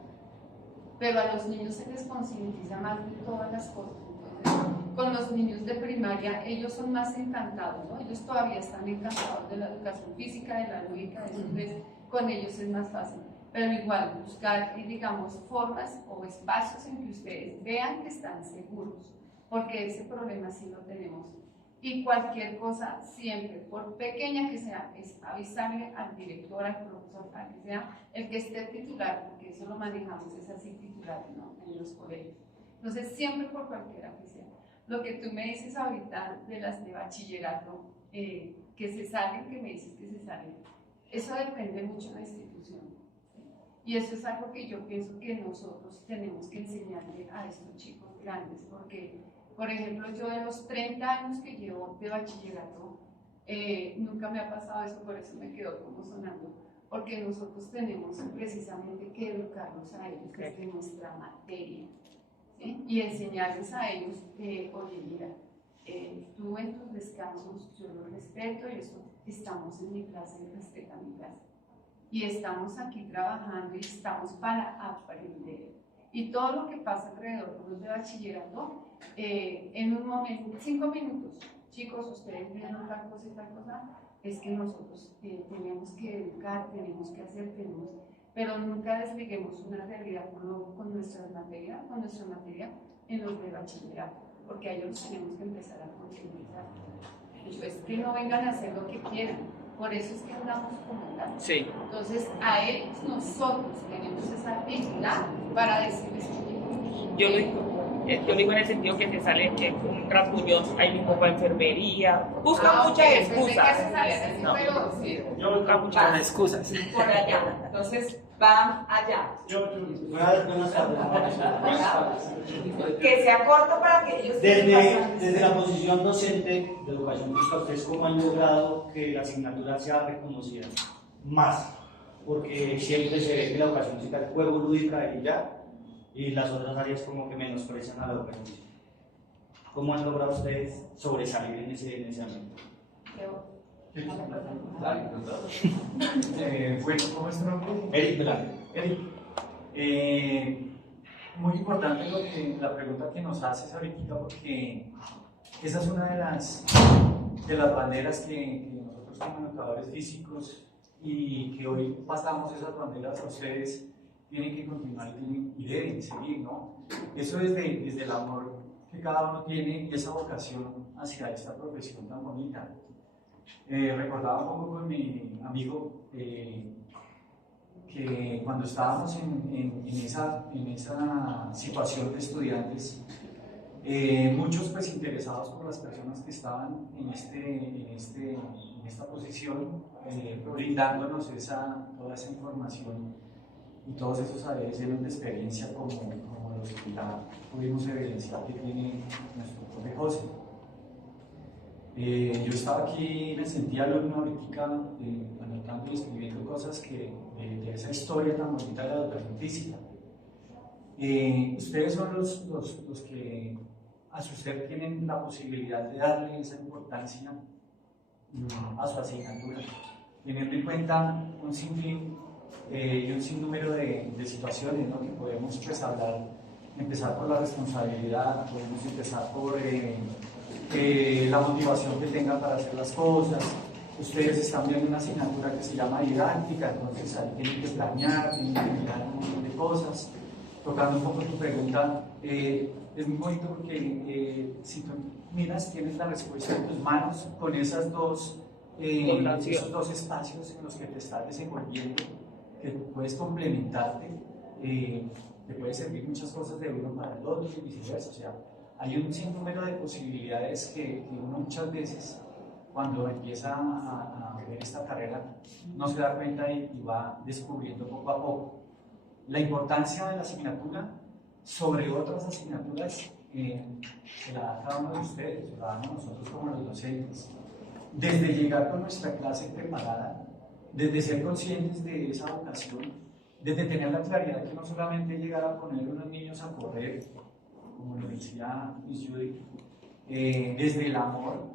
pero a los niños se les concientiza más de todas las cosas. Con los niños de primaria, ellos son más encantados, ¿no? Ellos todavía están encantados de la educación física, de la lógica, de inglés, con ellos es más fácil. Pero igual, buscar, digamos, formas o espacios en que ustedes vean que están seguros. porque ese problema sí lo tenemos. Y cualquier cosa, siempre, por pequeña que sea, es avisarle al director, al profesor, para que sea el que esté titular, porque eso lo manejamos, es así titular, ¿no? En los colegios. Entonces, siempre por cualquiera que sea. Lo que tú me dices ahorita de las de bachillerato, que se salen, que me dices que se salen, eso depende mucho de la institución. ¿Sí? Y eso es algo que yo pienso que nosotros tenemos que enseñarle a estos chicos grandes, porque, por ejemplo, yo de los 30 años que llevo de bachillerato, nunca me ha pasado eso, por eso me quedó como sonando, porque nosotros tenemos precisamente que educarlos a ellos desde nuestra materia, ¿sí? Y enseñarles a ellos, oye, mira, tú en tus descansos yo los respeto y eso, estamos en mi clase y respeta mi clase. Y estamos aquí trabajando y estamos para aprender. Y todo lo que pasa alrededor de los de bachillerato, en un momento, 5 minutos, chicos, ustedes vieron tal cosa y tal cosa, es que nosotros tenemos que educar, tenemos que hacer, pero nunca desliguemos una realidad con nuestra materia en los de bachillerato, porque a ellos los tenemos que empezar a concientizar. Es que no vengan a hacer lo que quieran, por eso es que andamos como tal. Sí. Entonces, a ellos nosotros tenemos esa habilidad para decirles Yo lo digo en el sentido que te sale un rasguñón ahí mismo para enfermería, busca muchas excusas. Yo busca muchas excusas. por allá. Entonces, van allá. Buenas tardes. Que sea corto para que ellos Desde la posición docente de educación física, ¿ustedes cómo han logrado que la asignatura sea reconocida más? Porque siempre se ve que la educación física es juego lúdica y ya, y las otras áreas como que menosprecian a la educación física. ¿Cómo han logrado ustedes sobresalir en ese ámbito? Bueno, ¿cómo es tu nombre? Eric Blanco. Eric, muy importante la pregunta que nos haces ahorita, porque esa es una de las banderas que nosotros como educadores físicos y que hoy pasamos esas banderas a ustedes, tienen que continuar y deben seguir, ¿no? Eso desde el amor que cada uno tiene y esa vocación hacia esta profesión tan bonita. Recordaba un poco con mi amigo que cuando estábamos en esa situación de estudiantes, muchos pues interesados por las personas que estaban en esta posición, brindándonos toda esa información y todos esos saberes llenos de experiencia como los que ya pudimos evidenciar que tiene nuestro profe José. Yo estaba aquí, me sentía alumno ahorita, anotando y escribiendo cosas de esa historia tan bonita de la educación física. Ustedes son los que a su ser tienen la posibilidad de darle esa importancia a su asignatura, teniendo en cuenta un sinfín y un sinnúmero de situaciones, ¿no? Que podemos pues, empezar por la responsabilidad, podemos empezar por la motivación que tengan para hacer las cosas. Ustedes están viendo una asignatura que se llama didáctica, entonces ahí tienen que planear, tienen que mirar un montón de cosas. Tocando un poco tu pregunta, es muy bonito porque si tú miras, tienes la respuesta en tus manos con esos dos espacios en los que te estás desenvolviendo, que puedes complementarte, te puede servir muchas cosas de uno para el otro y viceversa. O sea, hay un sinnúmero de posibilidades que uno muchas veces, cuando empieza a ver esta carrera, no se da cuenta y va descubriendo poco a poco. La importancia de la asignatura sobre otras asignaturas se la da cada uno de ustedes, se la damos nosotros como los docentes. Desde llegar con nuestra clase preparada, desde ser conscientes de esa vocación, desde tener la claridad que no solamente llegar a poner a unos niños a correr, como lo decía Miss Judy, desde el amor,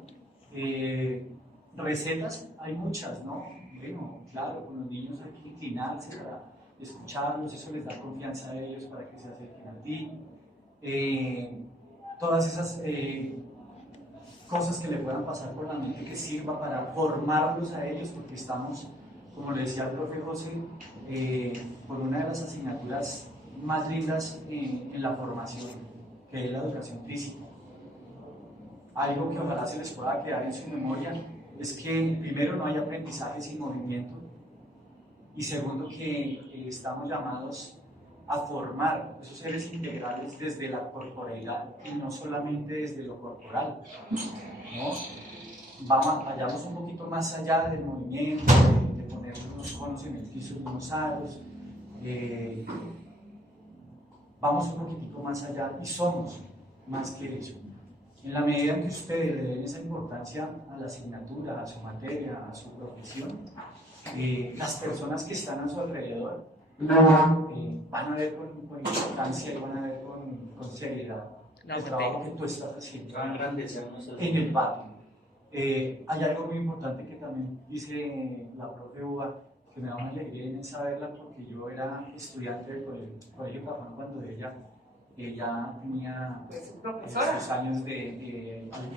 recetas hay muchas, ¿no? Bueno, claro, con los niños hay que inclinarse para escucharlos, eso les da confianza a ellos para que se acerquen a ti. Todas esas cosas que le puedan pasar por la mente que sirva para formarlos a ellos, porque estamos, como le decía el profe José, por una de las asignaturas más lindas en la formación, que es la educación física. algo que ojalá se les pueda quedar en su memoria es que primero no hay aprendizaje sin movimiento y segundo que estamos llamados a formar esos seres integrales desde la corporeidad y no solamente desde lo corporal, ¿no? Vayamos un poquito más allá del movimiento, de poner unos conos en el piso y unos aros, vamos un poquitico más allá y somos más que eso. En la medida en que ustedes le den esa importancia a la asignatura, a su materia, a su profesión, las personas que están a su alrededor van a ver con importancia y van a ver con seriedad el trabajo que tú estás haciendo en el patio. Hay algo muy importante que también dice la profe Uva, que me da una alegría en saberla porque yo era estudiante del Colegio Cafán cuando ella tenía sus años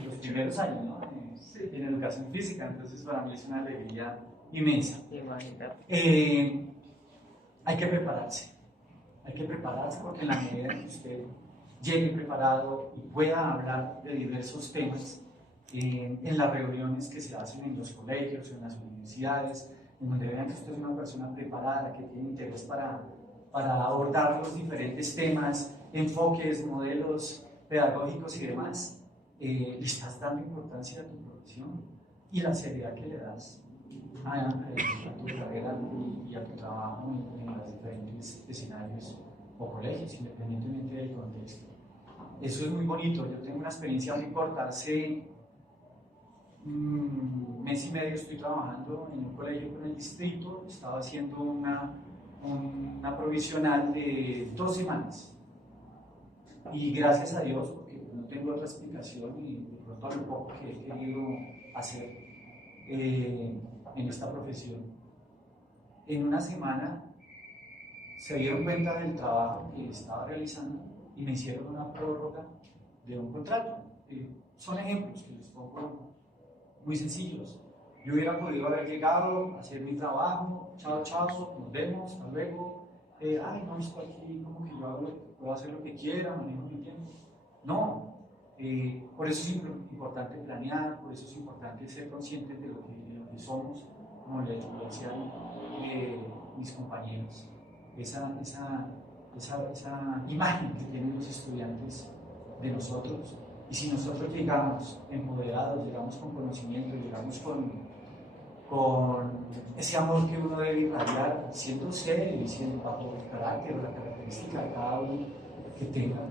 los primeros años, ¿no? En educación física, entonces para mí es una alegría inmensa. Hay que prepararse porque en la medida en que usted llegue preparado y pueda hablar de diversos temas en las reuniones que se hacen en los colegios o en las universidades, en donde vean que usted es una persona preparada, que tiene interés para abordar los diferentes temas, enfoques, modelos pedagógicos y demás, le estás dando importancia a tu profesión y la seriedad que le das a tu carrera y a tu trabajo en los diferentes escenarios o colegios, independientemente del contexto. Eso es muy bonito. Yo tengo una experiencia muy corta. Hace un mes y medio estoy trabajando en un colegio con el distrito, estaba haciendo una provisional de 2 semanas y gracias a Dios, porque no tengo otra explicación y de pronto lo poco que he querido hacer en esta profesión, en una semana se dieron cuenta del trabajo que estaba realizando y me hicieron una prórroga de un contrato. Son ejemplos que les pongo muy sencillos. Yo hubiera podido haber llegado, hacer mi trabajo, chao, nos vemos, hasta luego. No, estoy aquí, como que yo puedo hacer lo que quiera, manejo mi tiempo. No, por eso es importante planear, por eso es importante ser conscientes de lo que somos, como les decían mis compañeros. Esa imagen que tienen los estudiantes de nosotros. Y si nosotros llegamos empoderados, llegamos con conocimiento, llegamos con ese amor que uno debe irradiar, siendo serio y siendo bajo el carácter, la característica de cada uno que tenga.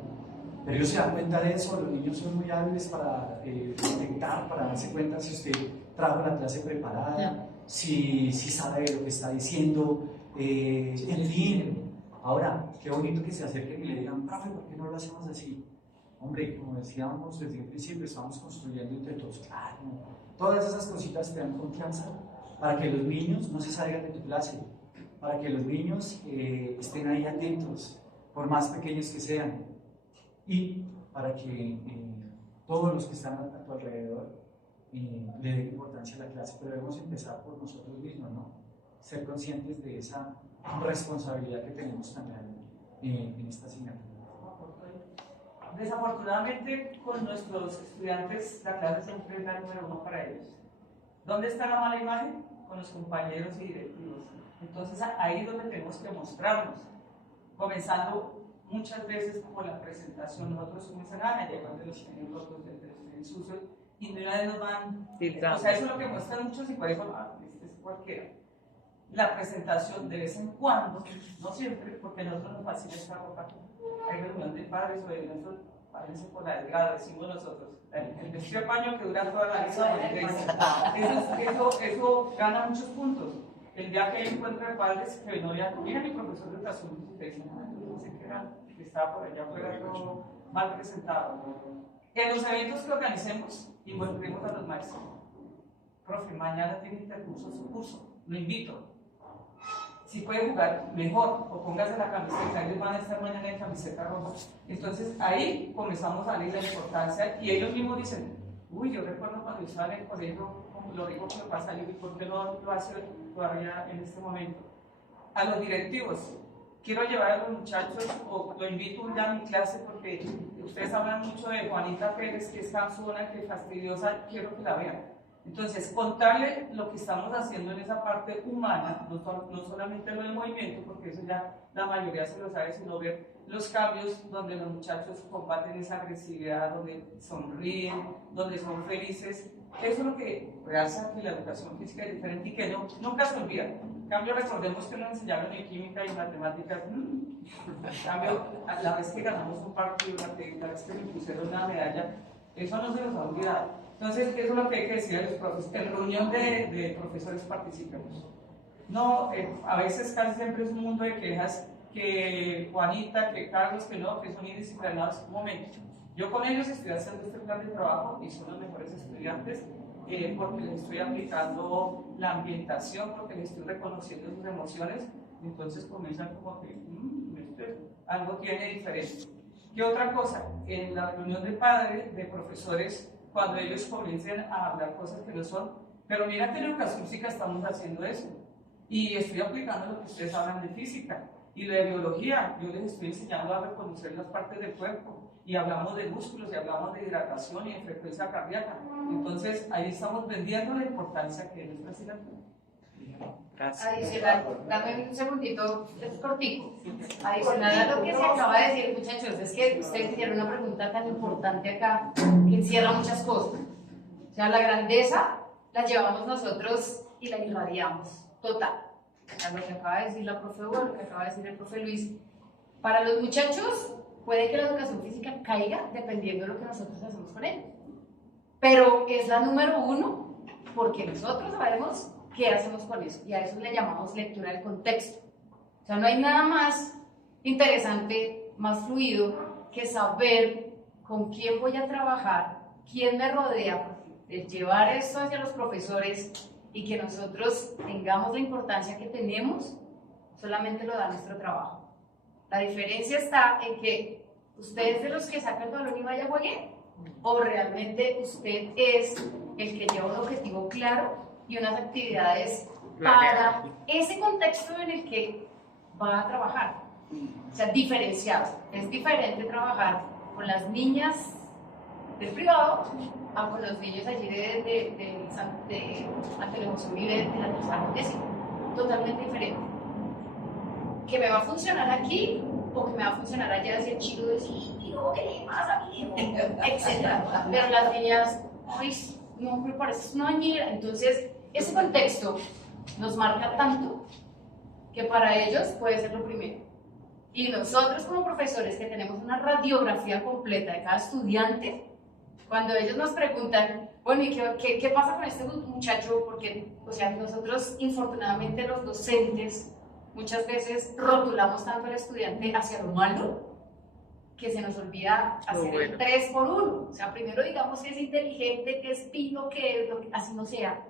Pero ellos se dan cuenta de eso, los niños son muy hábiles para detectar, para darse cuenta si usted trajo la clase preparada, si sabe lo que está diciendo, en fin. Ahora, qué bonito que se acerquen y le digan, profe, ¿por qué no lo hacemos así? Hombre, como decíamos desde el principio, estamos construyendo entre todos. Claro, todas esas cositas te dan confianza para que los niños no se salgan de tu clase, para que los niños estén ahí atentos, por más pequeños que sean, y para que todos los que están a tu alrededor le den importancia a la clase. Pero debemos empezar por nosotros mismos, ¿no? Ser conscientes de esa responsabilidad que tenemos también en esta asignatura. Desafortunadamente, con nuestros estudiantes, la clase siempre es la número 1 para ellos. ¿Dónde está la mala imagen? Con los compañeros y directivos. Entonces, ahí es donde tenemos que mostrarnos, comenzando muchas veces como la presentación. Nosotros comienzan llevan de los tienen rotos, de los tienen sucios, y de una vez nos van. O sea, eso es lo que muestran muchos y por eso, este es cualquiera. La presentación de vez en cuando, no siempre, porque a nosotros nos fascina esta ropa. Hay reunión de padres o de nuestros padres por la delgada, decimos nosotros. El vestido de paño que dura toda la vida. Eso gana muchos puntos. El día que hay encuentro de padres, que no ya, mira mi profesor de educación física, te dicen, no sé qué era, que estaba por allá afuera todo mal presentado. En los eventos que organicemos, involucremos a los maestros. Profe, mañana tiene intercurso su curso, lo invito. Si puede jugar mejor, o póngase la camiseta, ellos van a estar mañana en camiseta roja. Entonces ahí comenzamos a darle la importancia y ellos mismos dicen, uy, yo recuerdo cuando yo estaba en el colegio, lo rico que me pasa, y por qué no lo hace todavía en este momento. A los directivos, quiero llevar a los muchachos, o lo invito ya a mi clase porque ustedes hablan mucho de Juanita Pérez, que es cansona, que fastidiosa, quiero que la vean. Entonces, contarle lo que estamos haciendo en esa parte humana, no solamente lo del movimiento, porque eso ya la mayoría se lo sabe, sino ver los cambios donde los muchachos combaten esa agresividad, donde sonríen, donde son felices. Eso es lo que realza que la educación física es diferente y que nunca se olvida. En cambio, recordemos que nos enseñaron en química y matemáticas. En cambio, la vez que ganamos un partido, la vez que me pusieron una medalla, eso no se nos ha olvidado. Entonces, eso es lo que hay que decir a los profesores. En reunión de profesores participemos. No, a veces casi siempre es un mundo de quejas, que Juanita, que Carlos, que no, que son indisciplinados. Un momento. Yo con ellos estoy haciendo este plan de trabajo y son los mejores estudiantes porque les estoy aplicando la ambientación, porque les estoy reconociendo sus emociones. Entonces comienzan como que algo tiene diferente. ¿Qué otra cosa? En la reunión de padres, de profesores, cuando ellos comiencen a hablar cosas que no son, pero mira que en educación física estamos haciendo eso y estoy aplicando lo que ustedes hablan de física y lo de biología. Yo les estoy enseñando a reconocer las partes del cuerpo y hablamos de músculos y hablamos de hidratación y de frecuencia cardíaca. Entonces ahí estamos vendiendo la importancia que es nuestra asignatura. Adicional, dame un segundito, es cortico. Adicional a lo que se acaba de decir, muchachos, es que ustedes hicieron una pregunta tan importante acá que encierra muchas cosas. O sea, la grandeza la llevamos nosotros y la irradiamos, total. O sea, lo que acaba de decir la profe Hugo, lo que acaba de decir el profe Luis. Para los muchachos, puede que la educación física caiga dependiendo de lo que nosotros hacemos con él. Pero es la número uno porque nosotros sabemos qué hacemos con eso, y a eso le llamamos lectura del contexto. O sea, no hay nada más interesante, más fluido, que saber con quién voy a trabajar, quién me rodea, de llevar esto hacia los profesores y que nosotros tengamos la importancia que tenemos, solamente lo da nuestro trabajo. La diferencia está en que usted es de los que saca el balón y vaya a jugar, o realmente usted es el que lleva un objetivo claro y unas actividades para ese contexto en el que va a trabajar. O sea, diferenciado. Es diferente trabajar con las niñas del privado a con los niños allí de Antelmo Uribe, de la tercera décima. Totalmente diferente. Que me va a funcionar aquí o que me va a funcionar allá, decía el Chilo, digo, ¿qué le pasa, amigo? Etcétera. Pero las niñas, ay, no, me parece una bañera. Entonces, ese contexto nos marca tanto que para ellos puede ser lo primero. Y nosotros como profesores que tenemos una radiografía completa de cada estudiante, cuando ellos nos preguntan, bueno, ¿y qué pasa con este muchacho? Porque, o sea, nosotros infortunadamente los docentes muchas veces rotulamos tanto al estudiante hacia lo malo que se nos olvida hacer el 3 por 1. O sea, primero digamos que es inteligente, que es pino, que así no sea,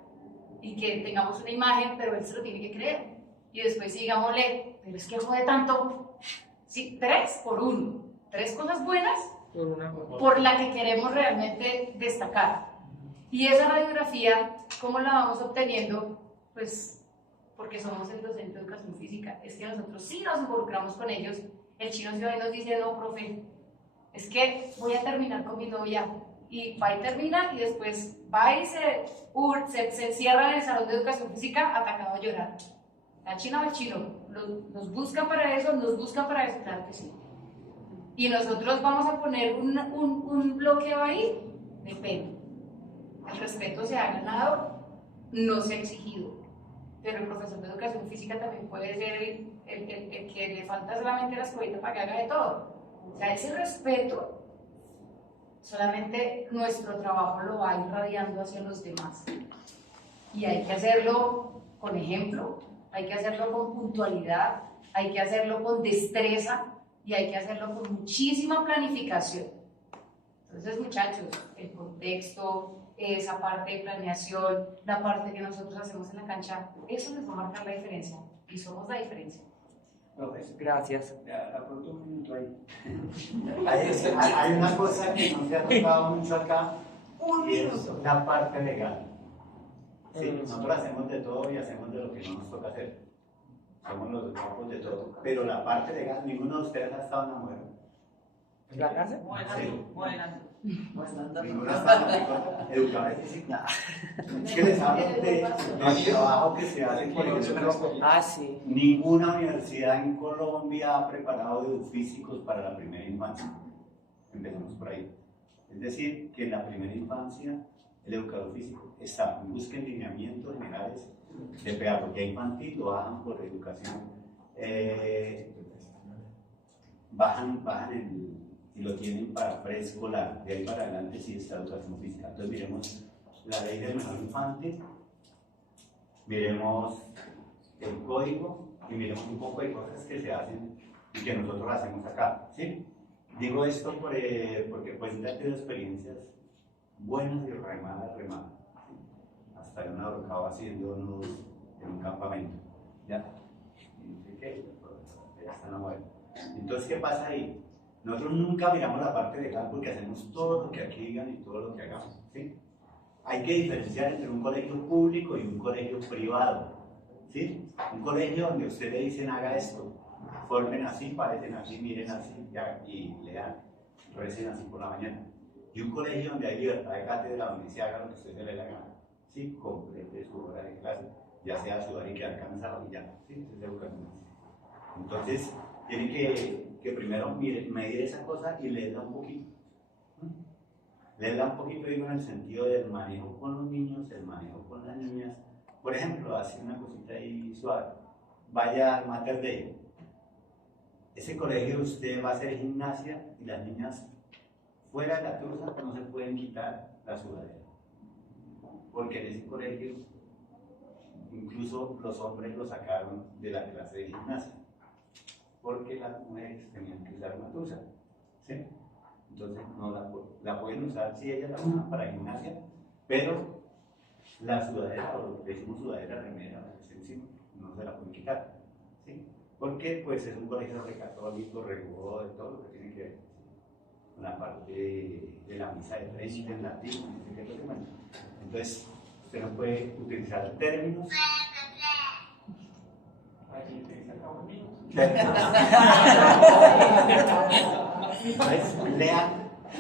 y que tengamos una imagen, pero él se lo tiene que creer. Y después digámosle, pero es que jode tanto. Sí, 3 por 1. 3 cosas buenas por la que queremos realmente destacar. Y esa radiografía, ¿cómo la vamos obteniendo? Pues porque somos el docente de educación física. Es que nosotros sí nos involucramos con ellos. El Chino se va y nos dice, no, profe, es que voy a terminar con mi novia. Y va y termina, y después va y se encierra en el salón de educación física atacado a llorar. La China o el Chino, nos buscan para eso, claro que sí. Y nosotros vamos a poner un bloqueo ahí, depende. El respeto se ha ganado, no se ha exigido. Pero el profesor de educación física también puede ser el que le falta solamente la escobita para que haga de todo. O sea, ese respeto, solamente nuestro trabajo lo va irradiando hacia los demás. Y hay que hacerlo con ejemplo, hay que hacerlo con puntualidad, hay que hacerlo con destreza y hay que hacerlo con muchísima planificación. Entonces, muchachos, el contexto, esa parte de planeación, la parte que nosotros hacemos en la cancha, eso les va a marcar la diferencia y somos la diferencia. Profesor, gracias. Aporto un minuto ahí. Hay una cosa que no se ha tocado mucho acá, y es la parte legal. Sí, nosotros hacemos de todo y hacemos de lo que no nos toca hacer. Somos los grupos de todo. Pero la parte legal, ninguno de ustedes ha estado enamorado. ¿La casa? Ninguna está educadora física. Es que les hablo del trabajo que se hace, por ejemplo. Sí. Ninguna universidad en Colombia ha preparado edufísicos para la primera infancia. Empezamos por ahí. Es decir, que en la primera infancia el educador físico está, busquen lineamientos generales de PA, porque infantil lo bajan por educación, bajan y lo tienen para preescolar, de ahí para adelante sí está educación física. Entonces miremos la ley del menor infante, miremos el código y miremos un poco de cosas que se hacen y que nosotros hacemos acá, ¿sí? Digo esto porque pues ya he tenido experiencias buenas y remadas, ¿sí? Hasta en un ahorcado haciendo nudos en un campamento, ¿ya? Y no sé qué, ya está en la muerte. Entonces, ¿qué pasa ahí? Nosotros nunca miramos la parte legal porque hacemos todo lo que aquí digan y todo lo que hagamos, ¿sí? Hay que diferenciar entre un colegio público y un colegio privado, ¿sí? Un colegio donde usted le dicen haga esto, formen así, parecen así, miren así, ya, y lean, recen así por la mañana. Y un colegio donde hay libertad de cátedra, donde se haga lo que usted se le dé la gana, ¿sí? Complete su hora de clase, ya sea sudar y quedar cansado y ya, ¿sí? Es educación. Entonces, tiene que primero medir esa cosa y leerla un poquito. Leerla un poquito, digo, en el sentido del manejo con los niños, el manejo con las niñas. Por ejemplo, hace una cosita ahí suave. Vaya al Mater Dei. Ese colegio usted va a hacer gimnasia y las niñas fuera de la truza no se pueden quitar la sudadera. Porque en ese colegio incluso los hombres lo sacaron de la clase de gimnasia. Porque las mujeres tenían que usar una truza, ¿sí? Entonces no la pueden usar si ellas la usan para gimnasia, pero la sudadera, o lo que decimos sudadera remera, no se la pueden quitar, ¿sí? Porque pues es un colegio católico, reguló de todo lo que tiene que ver con la parte de la misa de Trinity en latín, entonces usted no puede utilizar términos. Entonces, lean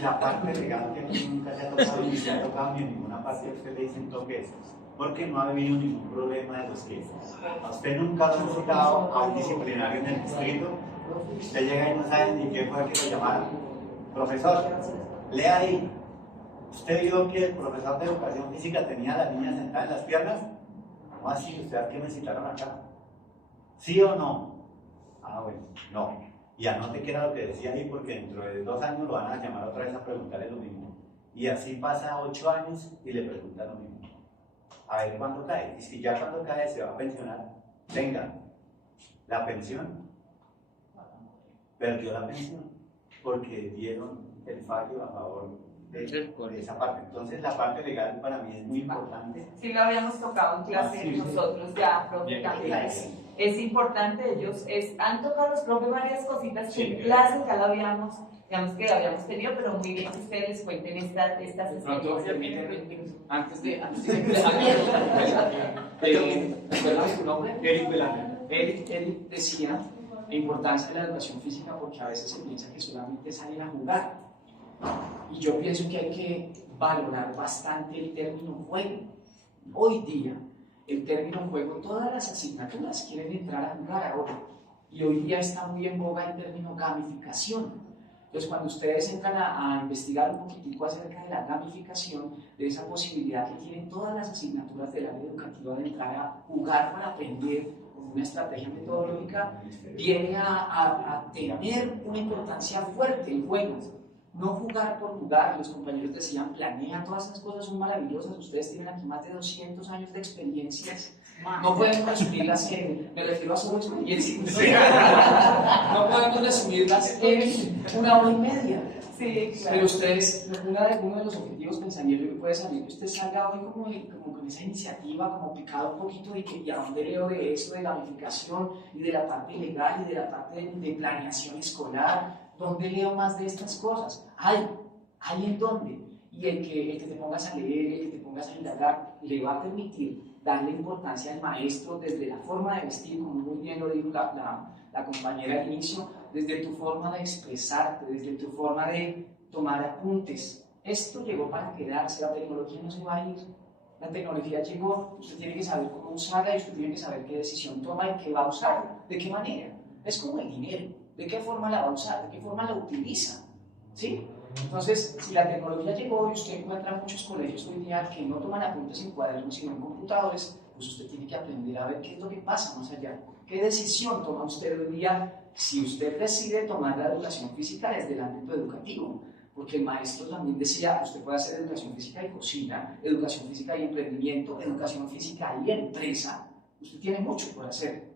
la parte legal que nunca se ha tocado ni se ha tocado ni en ninguna parte que usted le dicen toque eso, porque no ha habido ningún problema de los que a usted nunca lo han citado a un disciplinario en el distrito, usted llega y no sabe ni qué fue que lo llamaron. Profesor, lea ahí. ¿Usted vio que el profesor de educación física tenía a las niñas sentadas en las piernas? ¿Cómo así? ¿Usted a quién me citaron acá? ¿Sí o no? Ah, bueno, no. Y anote que era lo que decía ahí, porque dentro de 2 años lo van a llamar otra vez a preguntarle lo mismo. Y así pasa 8 años y le preguntan lo mismo. A ver cuándo cae. Y si ya cuando cae se va a pensionar, venga, la pensión. Perdió la pensión porque dieron el fallo a favor de esa parte. Entonces la parte legal para mí es muy importante. Sí, lo habíamos tocado en clase nosotros ya, profe, también. Es importante, ellos han tocado los profes varias cositas que en clase ya lo habíamos, digamos que habíamos tenido, pero muy bien que ustedes les cuenten estas sesiones. Antes de empezar, ¿recuerdas tu nombre? Eric Belán. Eric decía la importancia de la educación física porque a veces se piensa que solamente salen a jugar. Y yo pienso que hay que valorar bastante el término juego. Hoy día, el término juego, todas las asignaturas quieren entrar a jugar ahora. Y hoy día está muy en boga el término gamificación. Entonces, cuando ustedes entran a investigar un poquitico acerca de la gamificación, de esa posibilidad que tienen todas las asignaturas del área educativa de entrar a jugar para aprender con una estrategia metodológica, viene a tener una importancia fuerte el juego. No jugar por jugar, los compañeros decían, planea, todas esas cosas son maravillosas, ustedes tienen aquí más de 200 años de experiencias, no podemos resumirlas me refiero a solo experiencias, no podemos resumirlas en 1 hora y media. Sí, claro. Pero ustedes, uno de los objetivos pensaría yo que puede salir que usted salga hoy como con esa iniciativa, como picado un poquito de que y a dónde leo de eso, de gamificación y de la parte legal y de la parte de planeación escolar. ¿Dónde leo más de estas cosas? Hay en dónde. Y el que te pongas a leer, el que te pongas pongas a indagar, le va a permitir darle importancia al maestro desde la forma de vestir, como muy bien lo dijo la compañera al inicio, desde tu forma de expresarte, desde tu forma de tomar apuntes. Esto llegó para quedarse, la tecnología no se va a ir. La tecnología llegó, usted tiene que saber cómo usarla y usted tiene que saber qué decisión toma y qué va a usar, de qué manera. Es como el dinero, de qué forma la va a usar, de qué forma la utiliza. ¿Sí? Entonces, si la tecnología llegó y usted encuentra muchos colegios hoy día que no toman apuntes en cuadernos sino en computadores, pues usted tiene que aprender a ver qué es lo que pasa más allá. ¿Qué decisión toma usted hoy día si usted decide tomar la educación física desde el ámbito educativo? Porque el maestro también decía, usted puede hacer educación física y cocina, educación física y emprendimiento, educación física y empresa. Usted tiene mucho por hacer.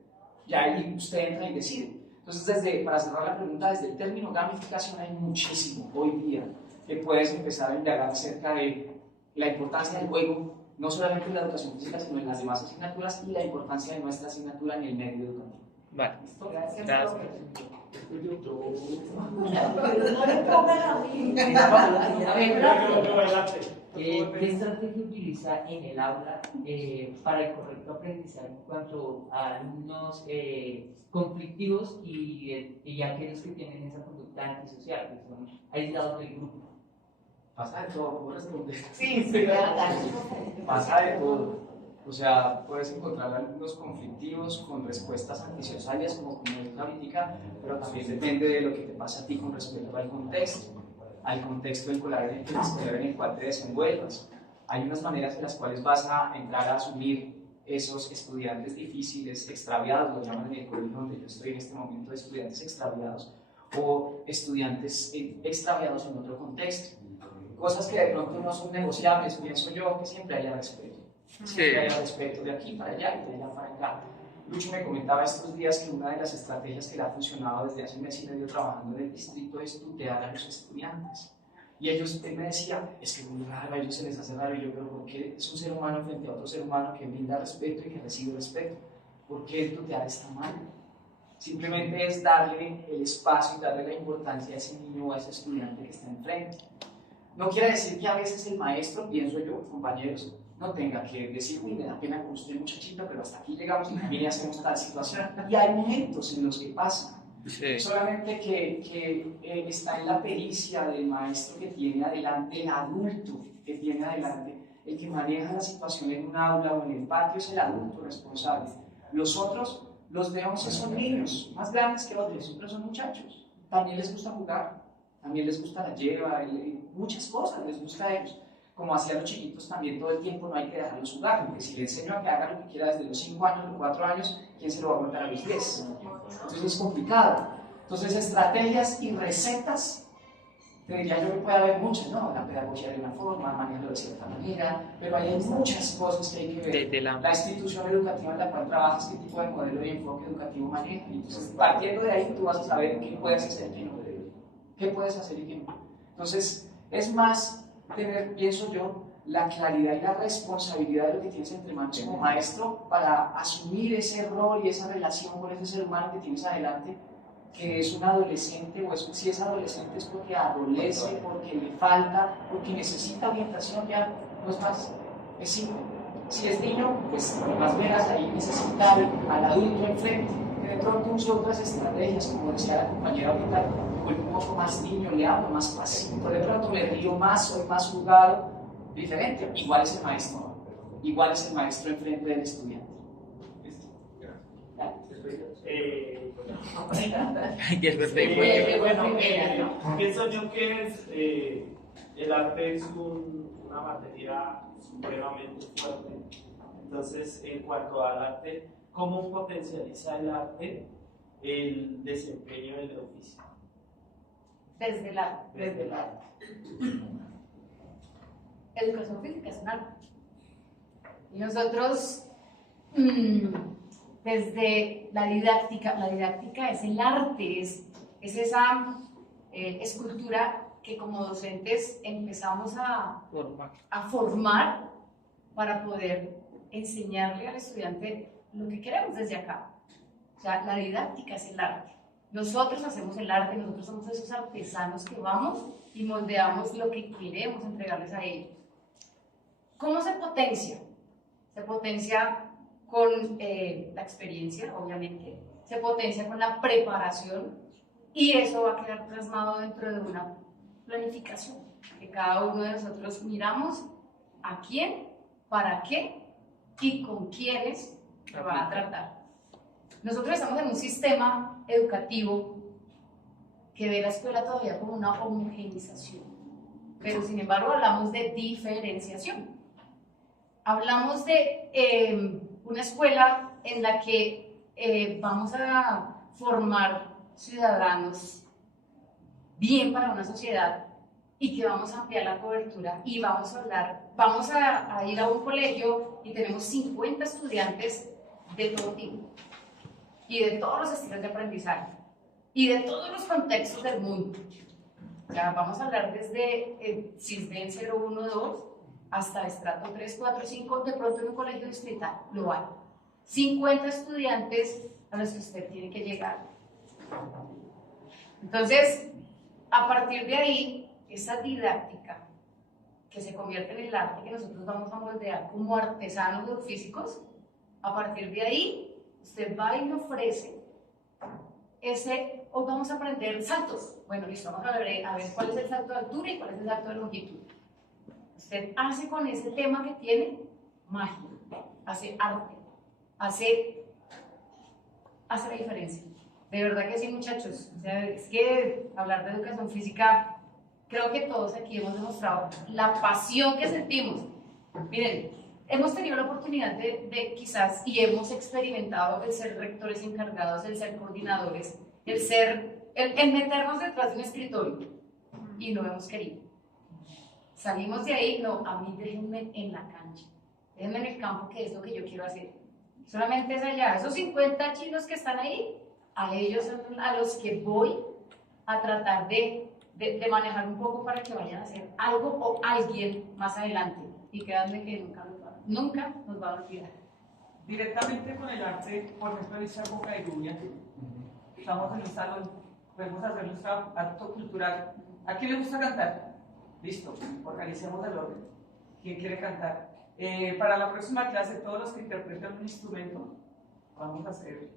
Ya ahí usted entra y decide. Entonces, para cerrar la pregunta, desde el término gamificación hay muchísimo hoy día que puedes empezar a indagar acerca de la importancia del juego, no solamente en la educación física, sino en las demás asignaturas y la importancia de nuestra asignatura en el medio educativo. Vale. Gracias. No le pongan a mí. ¿Qué estrategia utiliza en el aula para el correcto aprendizaje en cuanto a alumnos conflictivos y aquellos que tienen esa conducta antisocial, que son aislados del grupo? Pasa de todo, ¿puedo responder? Sí, Pasa de todo. O sea, puedes encontrar alumnos conflictivos con respuestas antisociales, como dijo ahorita, pero también depende de lo que te pasa a ti con respecto al contexto escolar en el cual te desenvuelvas. Hay unas maneras en las cuales vas a entrar a asumir esos estudiantes difíciles, extraviados, lo llaman en el colegio donde yo estoy en este momento, estudiantes extraviados o estudiantes extraviados en otro contexto. Cosas que de pronto no son negociables, pienso yo que siempre haya respeto. Siempre haya respeto de aquí para allá y de allá para acá. Lucho me comentaba estos días que una de las estrategias que le ha funcionado desde hace un mes y medio trabajando en el distrito es tutear a los estudiantes. Y él me decía, es que es muy raro, a ellos se les hace raro, y yo, pero ¿por qué es un ser humano frente a otro ser humano que brinda respeto y que recibe respeto? ¿Por qué tutear está mal? Simplemente es darle el espacio y darle la importancia a ese niño o a ese estudiante que está enfrente. No quiere decir que a veces el maestro, pienso yo, compañeros, no tenga que decir, uy, me da pena con usted muchachito, pero hasta aquí llegamos y también hacemos tal situación. Y hay momentos en los que pasa. Sí. Solamente que está en la pericia del maestro que tiene adelante, el adulto que tiene adelante, el que maneja la situación en un aula o en el patio es el adulto responsable. Los otros, los de 11 son niños, más grandes que otros, pero son muchachos. También les gusta jugar, también les gusta la lleva, muchas cosas les gusta a ellos. Como hacían los chiquitos también todo el tiempo, no hay que dejarlos jugar, porque si le enseño a que haga lo que quiera desde los 5 años o 4 años, ¿quién se lo va a aguantar a los 10? Entonces es complicado. Entonces estrategias y recetas, te diría yo que puede haber muchas, ¿no? La pedagogía de una forma, manejarlo de cierta manera, pero hay muchas cosas que hay que ver. La institución educativa en la cual trabajas, qué tipo de modelo y enfoque educativo maneja. Entonces, partiendo de ahí, tú vas a saber qué puedes hacer y qué no. ¿Qué puedes hacer y qué no? Entonces, es más tener, pienso yo, la claridad y la responsabilidad de lo que tienes entre manos como maestro para asumir ese rol y esa relación con ese ser humano que tienes adelante, que es un adolescente, o si es adolescente es porque adolece, porque le falta, porque necesita orientación, ya no es más, es simple. Si es niño, pues más bien hasta ahí necesita al adulto enfrente, que de pronto use otras estrategias, como decía la compañera ahorita, un poco más niño, le hablo más pasivo, de pronto me río más, soy más jugado, diferente. Igual es el maestro enfrente del estudiante. Pienso yo que el arte es una materia supremamente fuerte. Entonces, en cuanto al arte, ¿cómo potencializa el arte el desempeño del oficio? Desde el arte. Educación física es un arte. Y nosotros, desde la didáctica es el arte, es esa escultura que como docentes empezamos a formar para poder enseñarle al estudiante lo que queremos desde acá. O sea, la didáctica es el arte. Nosotros hacemos el arte, nosotros somos esos artesanos que vamos y moldeamos lo que queremos entregarles a ellos. ¿Cómo se potencia? Se potencia con la experiencia, obviamente, se potencia con la preparación y eso va a quedar plasmado dentro de una planificación que cada uno de nosotros miramos a quién, para qué y con quiénes se va a tratar. Nosotros estamos en un sistema educativo que ve la escuela todavía como una homogeneización, pero sin embargo hablamos de diferenciación. Hablamos de una escuela en la que vamos a formar ciudadanos bien para una sociedad y que vamos a ampliar la cobertura y vamos a ir a un colegio y tenemos 50 estudiantes de todo tipo y de todos los estilos de aprendizaje y de todos los contextos del mundo. O sea, vamos a hablar desde CISBEN 0, 1, 2 hasta estrato 3, 4, 5, de pronto en un colegio distrital global. 50 estudiantes a los que usted tiene que llegar. Entonces, a partir de ahí, esa didáctica que se convierte en el arte que nosotros vamos a moldear como artesanos físicos, a partir de ahí, usted va y le ofrece hoy vamos a aprender saltos. Bueno, listo, vamos a ver cuál es el salto de altura y cuál es el salto de longitud. Usted hace con ese tema que tiene magia, hace arte, hace la diferencia. De verdad que sí, muchachos. O sea, es que hablar de educación física, creo que todos aquí hemos demostrado la pasión que sentimos. Miren, hemos tenido la oportunidad de quizás, y hemos experimentado el ser rectores encargados, el ser coordinadores, el meternos detrás de un escritorio, y no hemos querido. Salimos de ahí, no, a mí déjenme en la cancha, déjenme en el campo, que es lo que yo quiero hacer. Solamente es allá, esos 50 chinos que están ahí, a ellos son a los que voy a tratar de manejar un poco para que vayan a hacer algo o alguien más adelante. Y créanme que nunca nos va a olvidar. Directamente con el arte, por ejemplo, dice Boca de Lluvia, estamos en un salón, podemos hacer nuestro acto cultural. ¿A quién le gusta cantar? Listo, organicemos el orden. ¿Quién quiere cantar? Para la próxima clase, todos los que interpreten un instrumento, vamos a hacer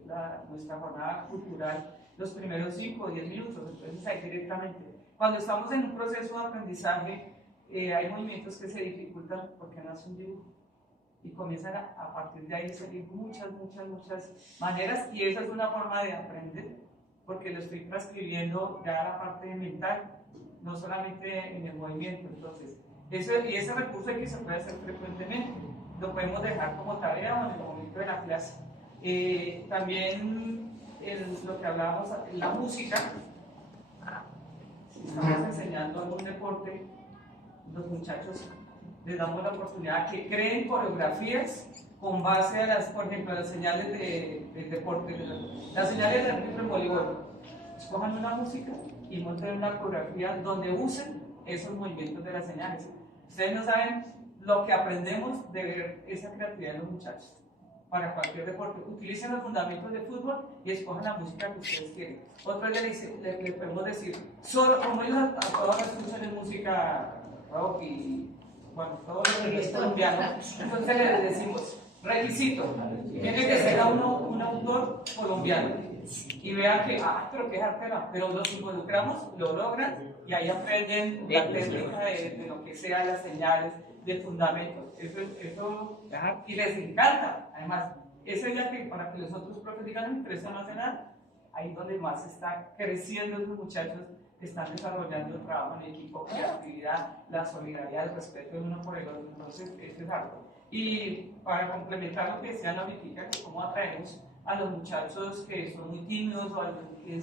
nuestra jornada cultural los primeros 5 o 10 minutos, entonces ahí directamente. Cuando estamos en un proceso de aprendizaje, hay movimientos que se dificultan porque no hacen dibujo y comienzan a partir de ahí salir muchas maneras, y esa es una forma de aprender porque lo estoy transcribiendo ya a la parte mental, no solamente en el movimiento. Entonces, ese recurso que se puede hacer frecuentemente, lo podemos dejar como tarea o en el momento de la clase. También lo que hablábamos, la música, si estamos enseñando algún deporte, los muchachos les damos la oportunidad que creen coreografías con base a por ejemplo, las señales del deporte, las señales del ritmo en voleibol. Escojan una música y monten una coreografía donde usen esos movimientos de las señales. Ustedes no saben lo que aprendemos de ver esa creatividad de los muchachos. Para cualquier deporte, utilicen los fundamentos de fútbol y escojan la música que ustedes quieren. Otra vez le podemos decir, solo como ellos a todos escuchan música rock y bueno, todo lo que es colombiano, entonces les decimos, requisito, tiene que ser un autor colombiano. Y vean que, pero que es artera, pero los involucramos, lo logran y ahí aprenden la técnica de lo que sea, las señales, de fundamentos. Eso y les encanta. Además, eso ya que para que los otros profes digan, me interesa más de nada, ahí donde más está creciendo los muchachos que están desarrollando el trabajo en equipo, la actividad, la solidaridad, el respeto de uno por el otro. Entonces, esto es algo. Y para complementar lo que decían ahorita, que cómo atraemos a los muchachos que son muy tímidos o a los que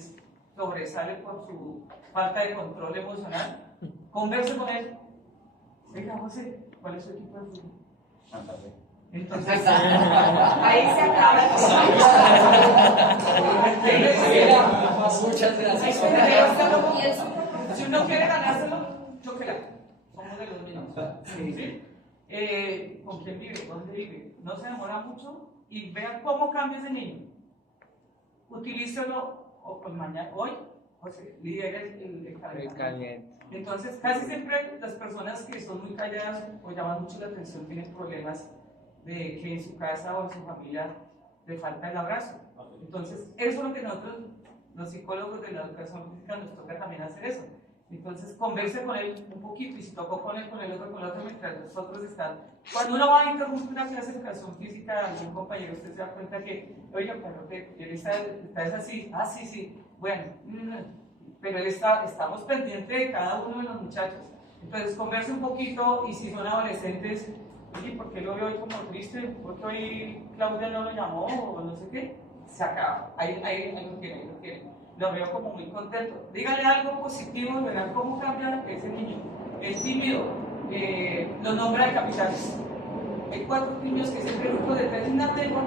sobresalen por su falta de control emocional, converse con él. Venga, José, ¿cuál es su equipo de fútbol? Santa Fe. Entonces, ahí se acaba. Muchas gracias. Si uno quiere ganárselo, chóquela. Somos de los mismos. ¿Sí? ¿Con quién vive? ¿Dónde vive? No se demora mucho y vean cómo cambia ese niño. Utilícelo o pues mañana, hoy, José, lidera el calentamiento. Entonces, casi siempre las personas que son muy calladas o llaman mucho la atención tienen problemas de que en su casa o en su familia le falta el abrazo. Entonces, eso es lo que nosotros, los psicólogos de la educación física, nos toca también hacer eso. Entonces, converse con él un poquito y si tocó con él, con el otro, mientras los otros están. Cuando uno va a interrumpir una clase de educación física, algún compañero, usted se da cuenta que, oye, pero que él está es así, ah, sí, sí, bueno, pero él estamos pendientes de cada uno de los muchachos. Entonces, converse un poquito y si son adolescentes, oye, ¿por qué lo veo hoy como triste? ¿Por qué hoy Claudia no lo llamó o no sé qué? Se acaba, ahí lo tiene. Lo veo como muy contento. Dígale algo positivo, verán cómo cambia ese niño. Es tímido, lo nombra de capitanes. Hay 4 niños que es el grupo de 3 en la lengua.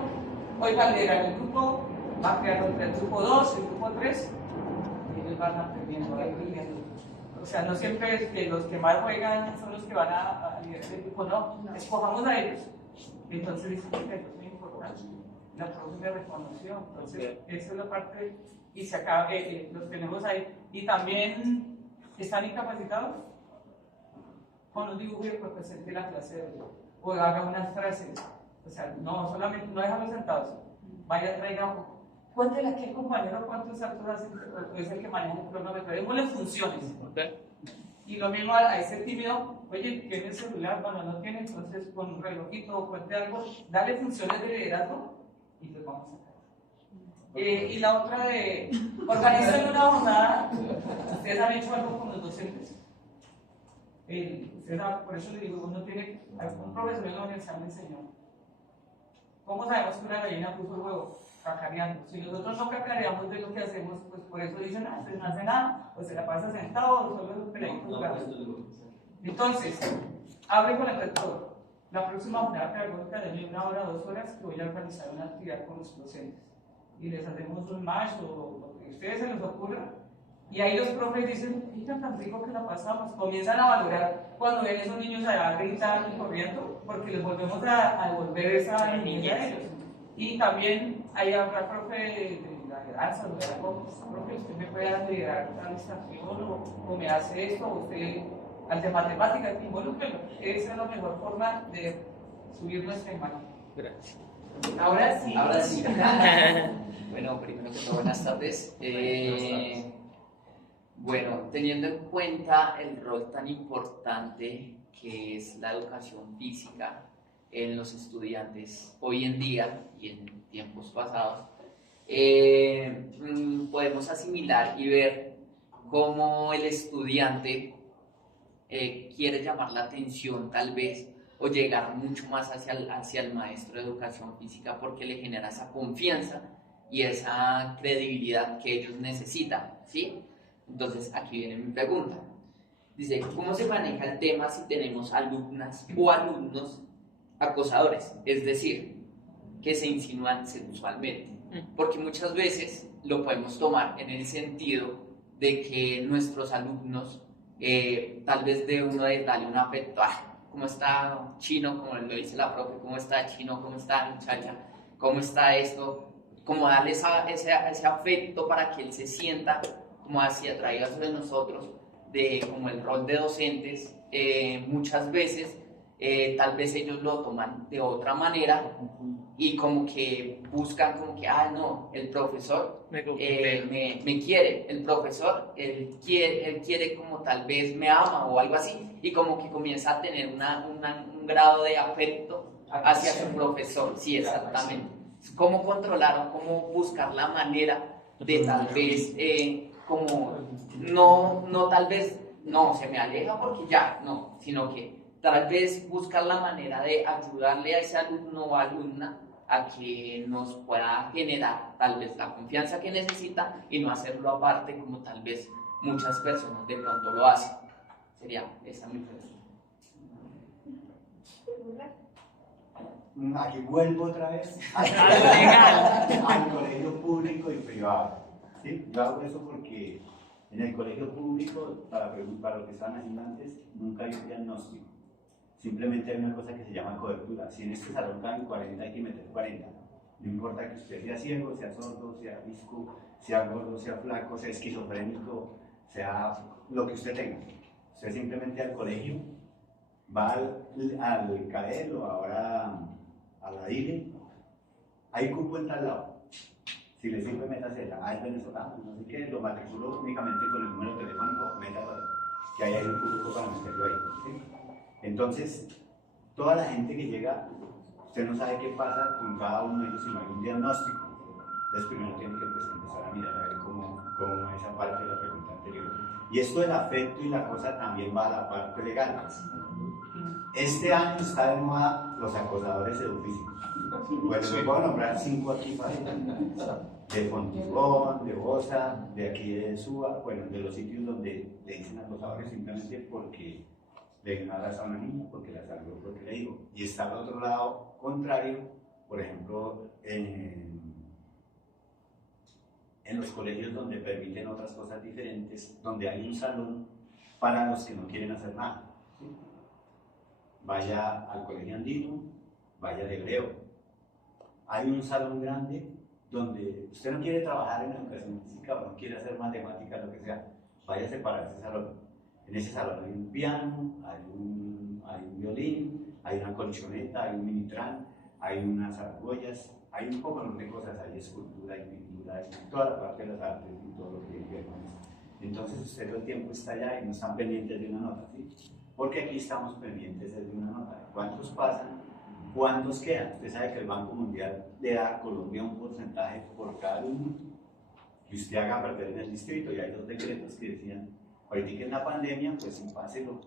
Hoy va a liderar el grupo, va a crear el grupo 2, el grupo 3, y ellos van aprendiendo, O sea, no siempre es que los que más juegan son los que van a liderar el grupo, no. Escojamos a ellos. Entonces, eso es muy importante. La profe me reconoció, entonces, esa es la parte. Y se acaba, los tenemos ahí. Y también están incapacitados. Con un dibujo y que presente la clase o haga unas frases. O sea, no solamente, no dejarlos sentados. Vaya, traiga, cuéntele aquí al compañero cuántos saltos hace, es el que maneja el cronómetro. Démosle funciones. Y lo mismo a ese tímido, oye, ¿tiene el celular? Bueno, no tiene, entonces con un relojito o cuente algo, dale funciones de liderazgo y les vamos a sacar. Y la otra de organizar una jornada. Ustedes han hecho algo con los docentes. Por eso le digo, uno tiene, un profesor en la universidad me enseñó. ¿Cómo sabemos que una gallina puso el huevo? Cacareando. Si nosotros no cacareamos de lo que hacemos, pues por eso dicen, no hace nada, o se la pasa sentado, o solo es peladito. Entonces, hable con el rector. La próxima jornada pedagógica de 1 hora, 2 horas, que voy a organizar una actividad con los docentes. Y les hacemos un match o lo que a ustedes se les ocurra. Y ahí los profes dicen, mira tan rico que la pasamos. Comienzan a valorar cuando ven esos niños allá gritando y corriendo, porque les volvemos a devolver esa niñez a ellos. Y también hay otra profe de la danza, de algo, profe, usted me puede liderar a la estación o me hace esto, o usted al de matemáticas, involúcrelo. Esa es la mejor forma de subir nuestra imagen. Gracias. Ahora sí. Ahora sí. Bueno, primero que todo, buenas tardes. Bueno, teniendo en cuenta el rol tan importante que es la educación física en los estudiantes hoy en día y en tiempos pasados, podemos asimilar y ver cómo el estudiante quiere llamar la atención tal vez o llegar mucho más hacia el maestro de educación física porque le genera esa confianza y esa credibilidad que ellos necesitan, ¿sí? Entonces, aquí viene mi pregunta. Dice, ¿cómo se maneja el tema si tenemos alumnas o alumnos acosadores? Es decir, que se insinúan sexualmente. Porque muchas veces lo podemos tomar en el sentido de que nuestros alumnos, tal vez de uno de darle un afecto, ¿cómo está chino? Como lo dice la profe, ¿cómo está chino? ¿Cómo está muchacha? ¿Cómo está esto? Como darle ese afecto para que él se sienta como así atraído de nosotros, de como el rol de docentes. Muchas veces tal vez ellos lo toman de otra manera y como que buscan como que, no, el profesor me quiere, el profesor él quiere como tal vez me ama o algo así, y como que comienza a tener un grado de afecto hacia su profesor. Sí, exactamente. ¿Cómo controlar o cómo buscar la manera de tal vez como no tal vez no se me aleja porque ya no, sino que tal vez buscar la manera de ayudarle a ese alumno o alumna a que nos pueda generar tal vez la confianza que necesita y no hacerlo aparte como tal vez muchas personas de pronto lo hacen. Sería esa mi pregunta. Aquí vuelvo otra vez al colegio público y privado. ¿Sí? Yo hago eso porque en el colegio público, para lo que estaban haciendo antes, nunca hay un diagnóstico. Simplemente hay una cosa que se llama cobertura. Si en este salón caben 40, hay que meter 40. No importa que usted sea ciego, sea sordo, sea visco, sea gordo, sea flaco, sea esquizofrénico, sea lo que usted tenga. Usted simplemente al colegio, va al CAEL o ahora a la DILE, hay cupo en tal lado. Si le sirve, métase, es venezolano, no sé qué, lo matriculo únicamente con el número telefónico, métase, que ahí hay un cupo para meterlo ahí. ¿Sí? Entonces, toda la gente que llega, usted no sabe qué pasa con cada uno de ellos si no hay un diagnóstico. Entonces, primero tiene que empezar a mirar a ver cómo esa parte de la pregunta anterior. Y esto del afecto y la cosa también va a la parte legal. Este año está de moda los acosadores edufísicos. Pues les puedo nombrar 5 aquí fácil. De Fontibón, de Bosa, de aquí de Suba, bueno, de los sitios donde le dicen acosadores simplemente porque le dio una razón a una niña, porque la salvó, porque le dijo. Y está al otro lado contrario, por ejemplo, en los colegios donde permiten otras cosas diferentes, donde hay un salón para los que no quieren hacer nada. ¿Sí? Vaya al colegio andino, vaya al hebreo. Hay un salón grande donde usted no quiere trabajar en educación física o no quiere hacer matemáticas, lo que sea, vaya a separar ese salón. En ese salón hay un piano, hay un violín, hay una colchoneta, hay un minitran, hay unas argollas, hay un poco de cosas, hay escultura, hay pintura, hay toda la parte de las artes y todo lo que tiene que ver con eso. Entonces usted todo el tiempo está allá y no están pendientes de una nota, ¿sí? Porque aquí estamos pendientes de una nota. ¿Cuántos pasan? ¿Cuántos quedan? Usted sabe que el Banco Mundial le da a Colombia un porcentaje por cada alumno que usted haga perder en el distrito, y hay 2 decretos que decían, ahorita que en la pandemia, pues sí, páselo,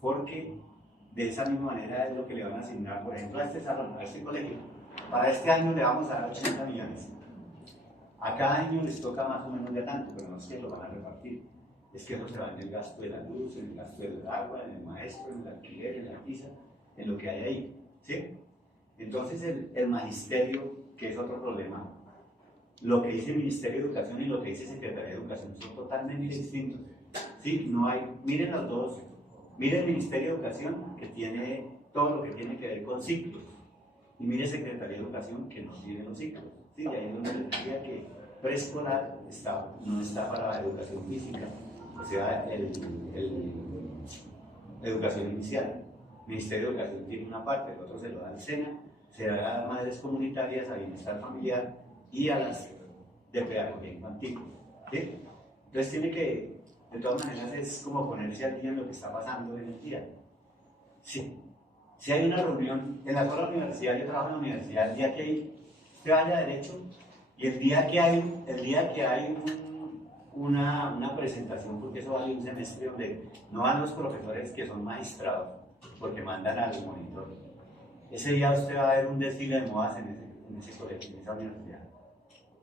porque de esa misma manera es lo que le van a asignar, por ejemplo, a este salón, a este colegio. Para este año le vamos a dar 80 millones. A cada año les toca más o menos de tanto, pero no es que lo van a repartir. Es que eso se va en el gasto de la luz, en el gasto del agua, en el maestro, en el alquiler, en la tiza, en lo que hay ahí. ¿Sí? Entonces el magisterio, que es otro problema, lo que dice el Ministerio de Educación y lo que dice Secretaría de Educación son totalmente distintos. ¿Sí? No hay, miren los dos. Miren el Ministerio de Educación, que tiene todo lo que tiene que ver con ciclos. Y mire Secretaría de Educación, que no tiene los ciclos. ¿Sí? Y ahí es donde les decía que preescolar no está para la educación física, o sea, educación inicial. El Ministerio de Educación tiene una parte, el otro se lo da al SENA, se da a las madres comunitarias, a bienestar familiar y a las de pedagogía infantil. ¿Sí? Entonces tiene que, de todas maneras, es como ponerse al día en lo que está pasando en el día. Sí. Si hay una reunión en la sola universidad, yo trabajo en la universidad, el día que usted vaya a derecho y el día que hay una presentación, porque eso vale un semestre donde no van los profesores que son magistrados, porque mandan al monitor. Ese día usted va a ver un desfile de modas en ese colegio, en esa universidad.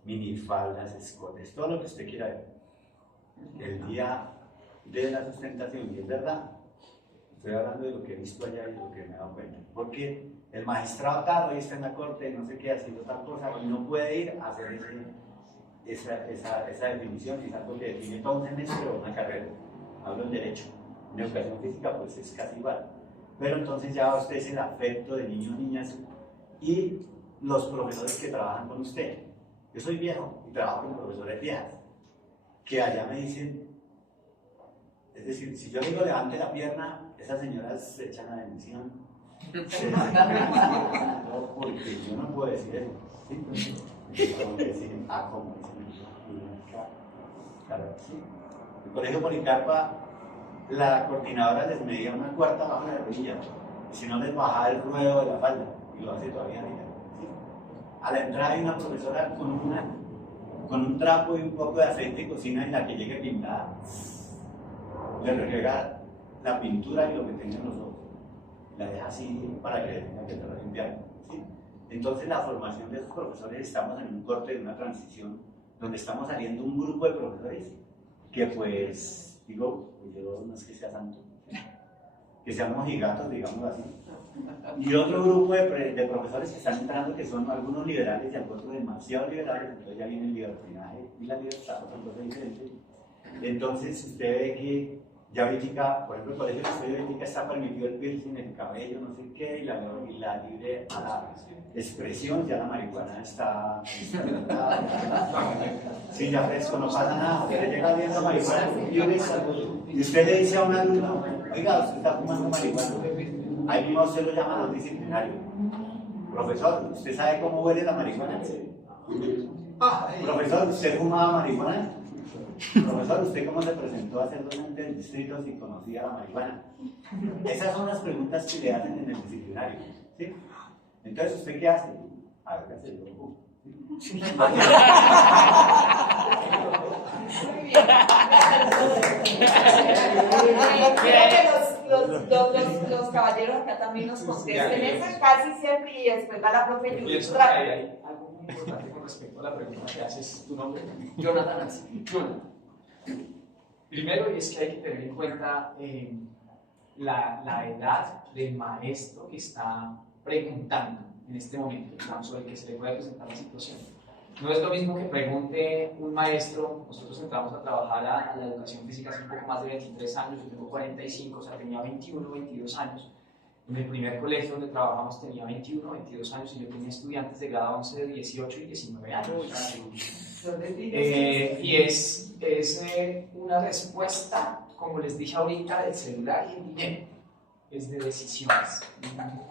Minifaldas, escotes, todo lo que usted quiera ver. El día de la sustentación, y es verdad. Estoy hablando de lo que he visto allá y de lo que me he dado cuenta. Porque el magistrado tal hoy está en la corte, no sé qué, haciendo tal cosa, y no puede ir a hacer esa definición, y es algo que define todo un semestre o una carrera. Hablo en derecho. En educación física, pues es casi igual. Pero entonces ya usted es el afecto de niños, niñas y los profesores que trabajan con usted. Yo soy viejo y trabajo con profesores viejas, que allá me dicen, es decir, si yo digo levante la pierna, esas señoras se echan a la bendición. No, porque yo no puedo decir eso. ¿Sí? Tengo que decir como dicen. El colegio Policarpa, la coordinadora les medía una cuarta bajo la rodilla, y si no les bajaba el ruedo de la falda, y lo hace todavía ahorita. ¿Sí? A la entrada hay una profesora con un trapo y un poco de aceite de cocina en la que llegue pintada. Le regrega la pintura y lo que tenga en los ojos. La deja así para que tenga que estar limpiando. ¿Sí? Entonces la formación de esos profesores, estamos en un corte de una transición donde estamos saliendo un grupo de profesores que pues, digo, pues yo no es que sea santo, que seamos mojigatos, digamos así. Y otro grupo de profesores que están entrando, que son algunos liberales y algunos demasiado liberales, entonces ya viene el libertinaje y la libertad, son cosas diferentes. Entonces usted ve que Ya ahorita, por ejemplo, el colegio que estoy ahorita está permitido el piercing, el cabello, no sé qué, y la libre a la expresión, ya la marihuana está sí, ya fresco, no pasa nada, porque le llega bien la marihuana, y usted le dice a un alumno, oiga, usted está fumando marihuana, ahí mismo se lo llama los disciplinarios. Profesor, ¿usted sabe cómo huele la marihuana? Profesor, ¿usted fumaba marihuana? Profesor, ¿usted cómo se presentó a ser docente del distrito si conocía la marihuana? Esas son las preguntas que le hacen en el disciplinario, ¿sí? Entonces, ¿usted qué hace? A ver, ¿qué hace? Muy bien. Quiero que los caballeros acá también nos contesten esa casi siempre y después va la profe Yuri. Pienso que hay algo muy importante con respecto a la pregunta que haces. ¿Tu nombre? Jonathan. Así. Jonathan. Primero es que hay que tener en cuenta la edad del maestro que está preguntando en este momento, digamos, sobre el que se le puede presentar la situación. No es lo mismo que pregunte un maestro. Nosotros entramos a trabajar a la educación física hace un poco más de 23 años, yo tengo 45, o sea, tenía 21, 22 años. En el primer colegio donde trabajamos tenía 21, 22 años y yo tenía estudiantes de grado 11 de 18 y 19 años. Y es una respuesta, como les dije ahorita, del celular y el dinero. Es de decisiones.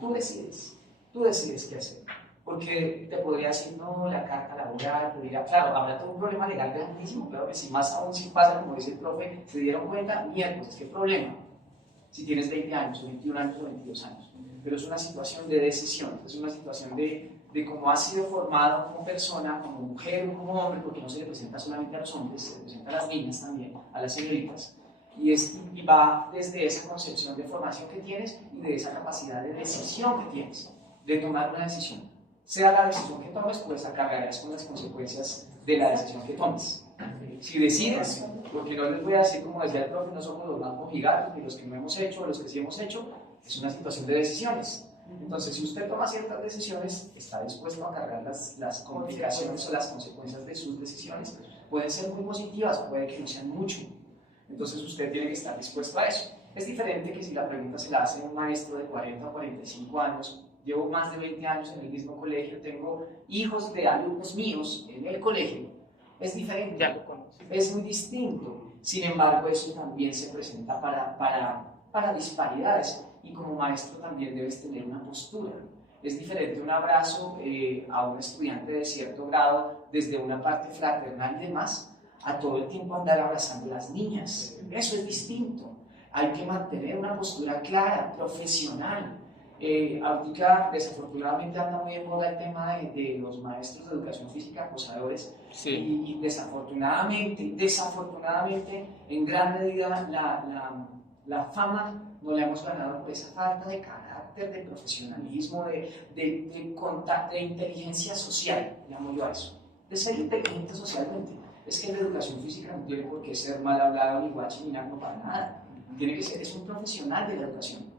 Tú decides qué hacer. Porque te podría decir, no, la carta laboral, te diría, claro, habrá todo un problema legal grandísimo, pero que si más aún si pasa, como dice el profe, se dieron cuenta, miércoles, ¿qué problema? Si tienes 20 años, o 21 años, o 22 años. Pero es una situación de decisión, es una situación de cómo has sido formado como persona, como mujer o como hombre, porque no se le presenta solamente a los hombres, se le presenta a las niñas también, a las señoritas, y va desde esa concepción de formación que tienes y de esa capacidad de decisión que tienes, de tomar una decisión. Sea la decisión que tomes, pues acarrearás con las consecuencias de la decisión que tomes. Si decides, porque no les voy a decir, como decía el profe, no somos los más mojigatos, ni los que no hemos hecho, o los que sí hemos hecho, es una situación de decisiones. Entonces, si usted toma ciertas decisiones, está dispuesto a cargar las complicaciones o las consecuencias de sus decisiones. Pueden ser muy positivas, puede que no sean mucho. Entonces, usted tiene que estar dispuesto a eso. Es diferente que si la pregunta se la hace un maestro de 40 o 45 años, llevo más de 20 años en el mismo colegio, tengo hijos de alumnos míos en el colegio. Es diferente, es muy distinto. Sin embargo, eso también se presenta para disparidades. Y como maestro también debes tener una postura. Es diferente un abrazo a un estudiante de cierto grado desde una parte fraternal y demás, a todo el tiempo andar abrazando a las niñas. Eso es distinto. Hay que mantener una postura clara, profesional. Ahorita desafortunadamente anda muy en moda el tema de los maestros de educación física acosadores, sí. y desafortunadamente en gran medida la fama no la hemos ganado por esa falta de carácter, de profesionalismo, de contacto, de inteligencia social, llamo yo a eso, de ser inteligente socialmente. Es que la educación física no tiene por qué ser mal hablado ni guachi ni nada, no para nada. Tiene que ser, es un profesional de la educación.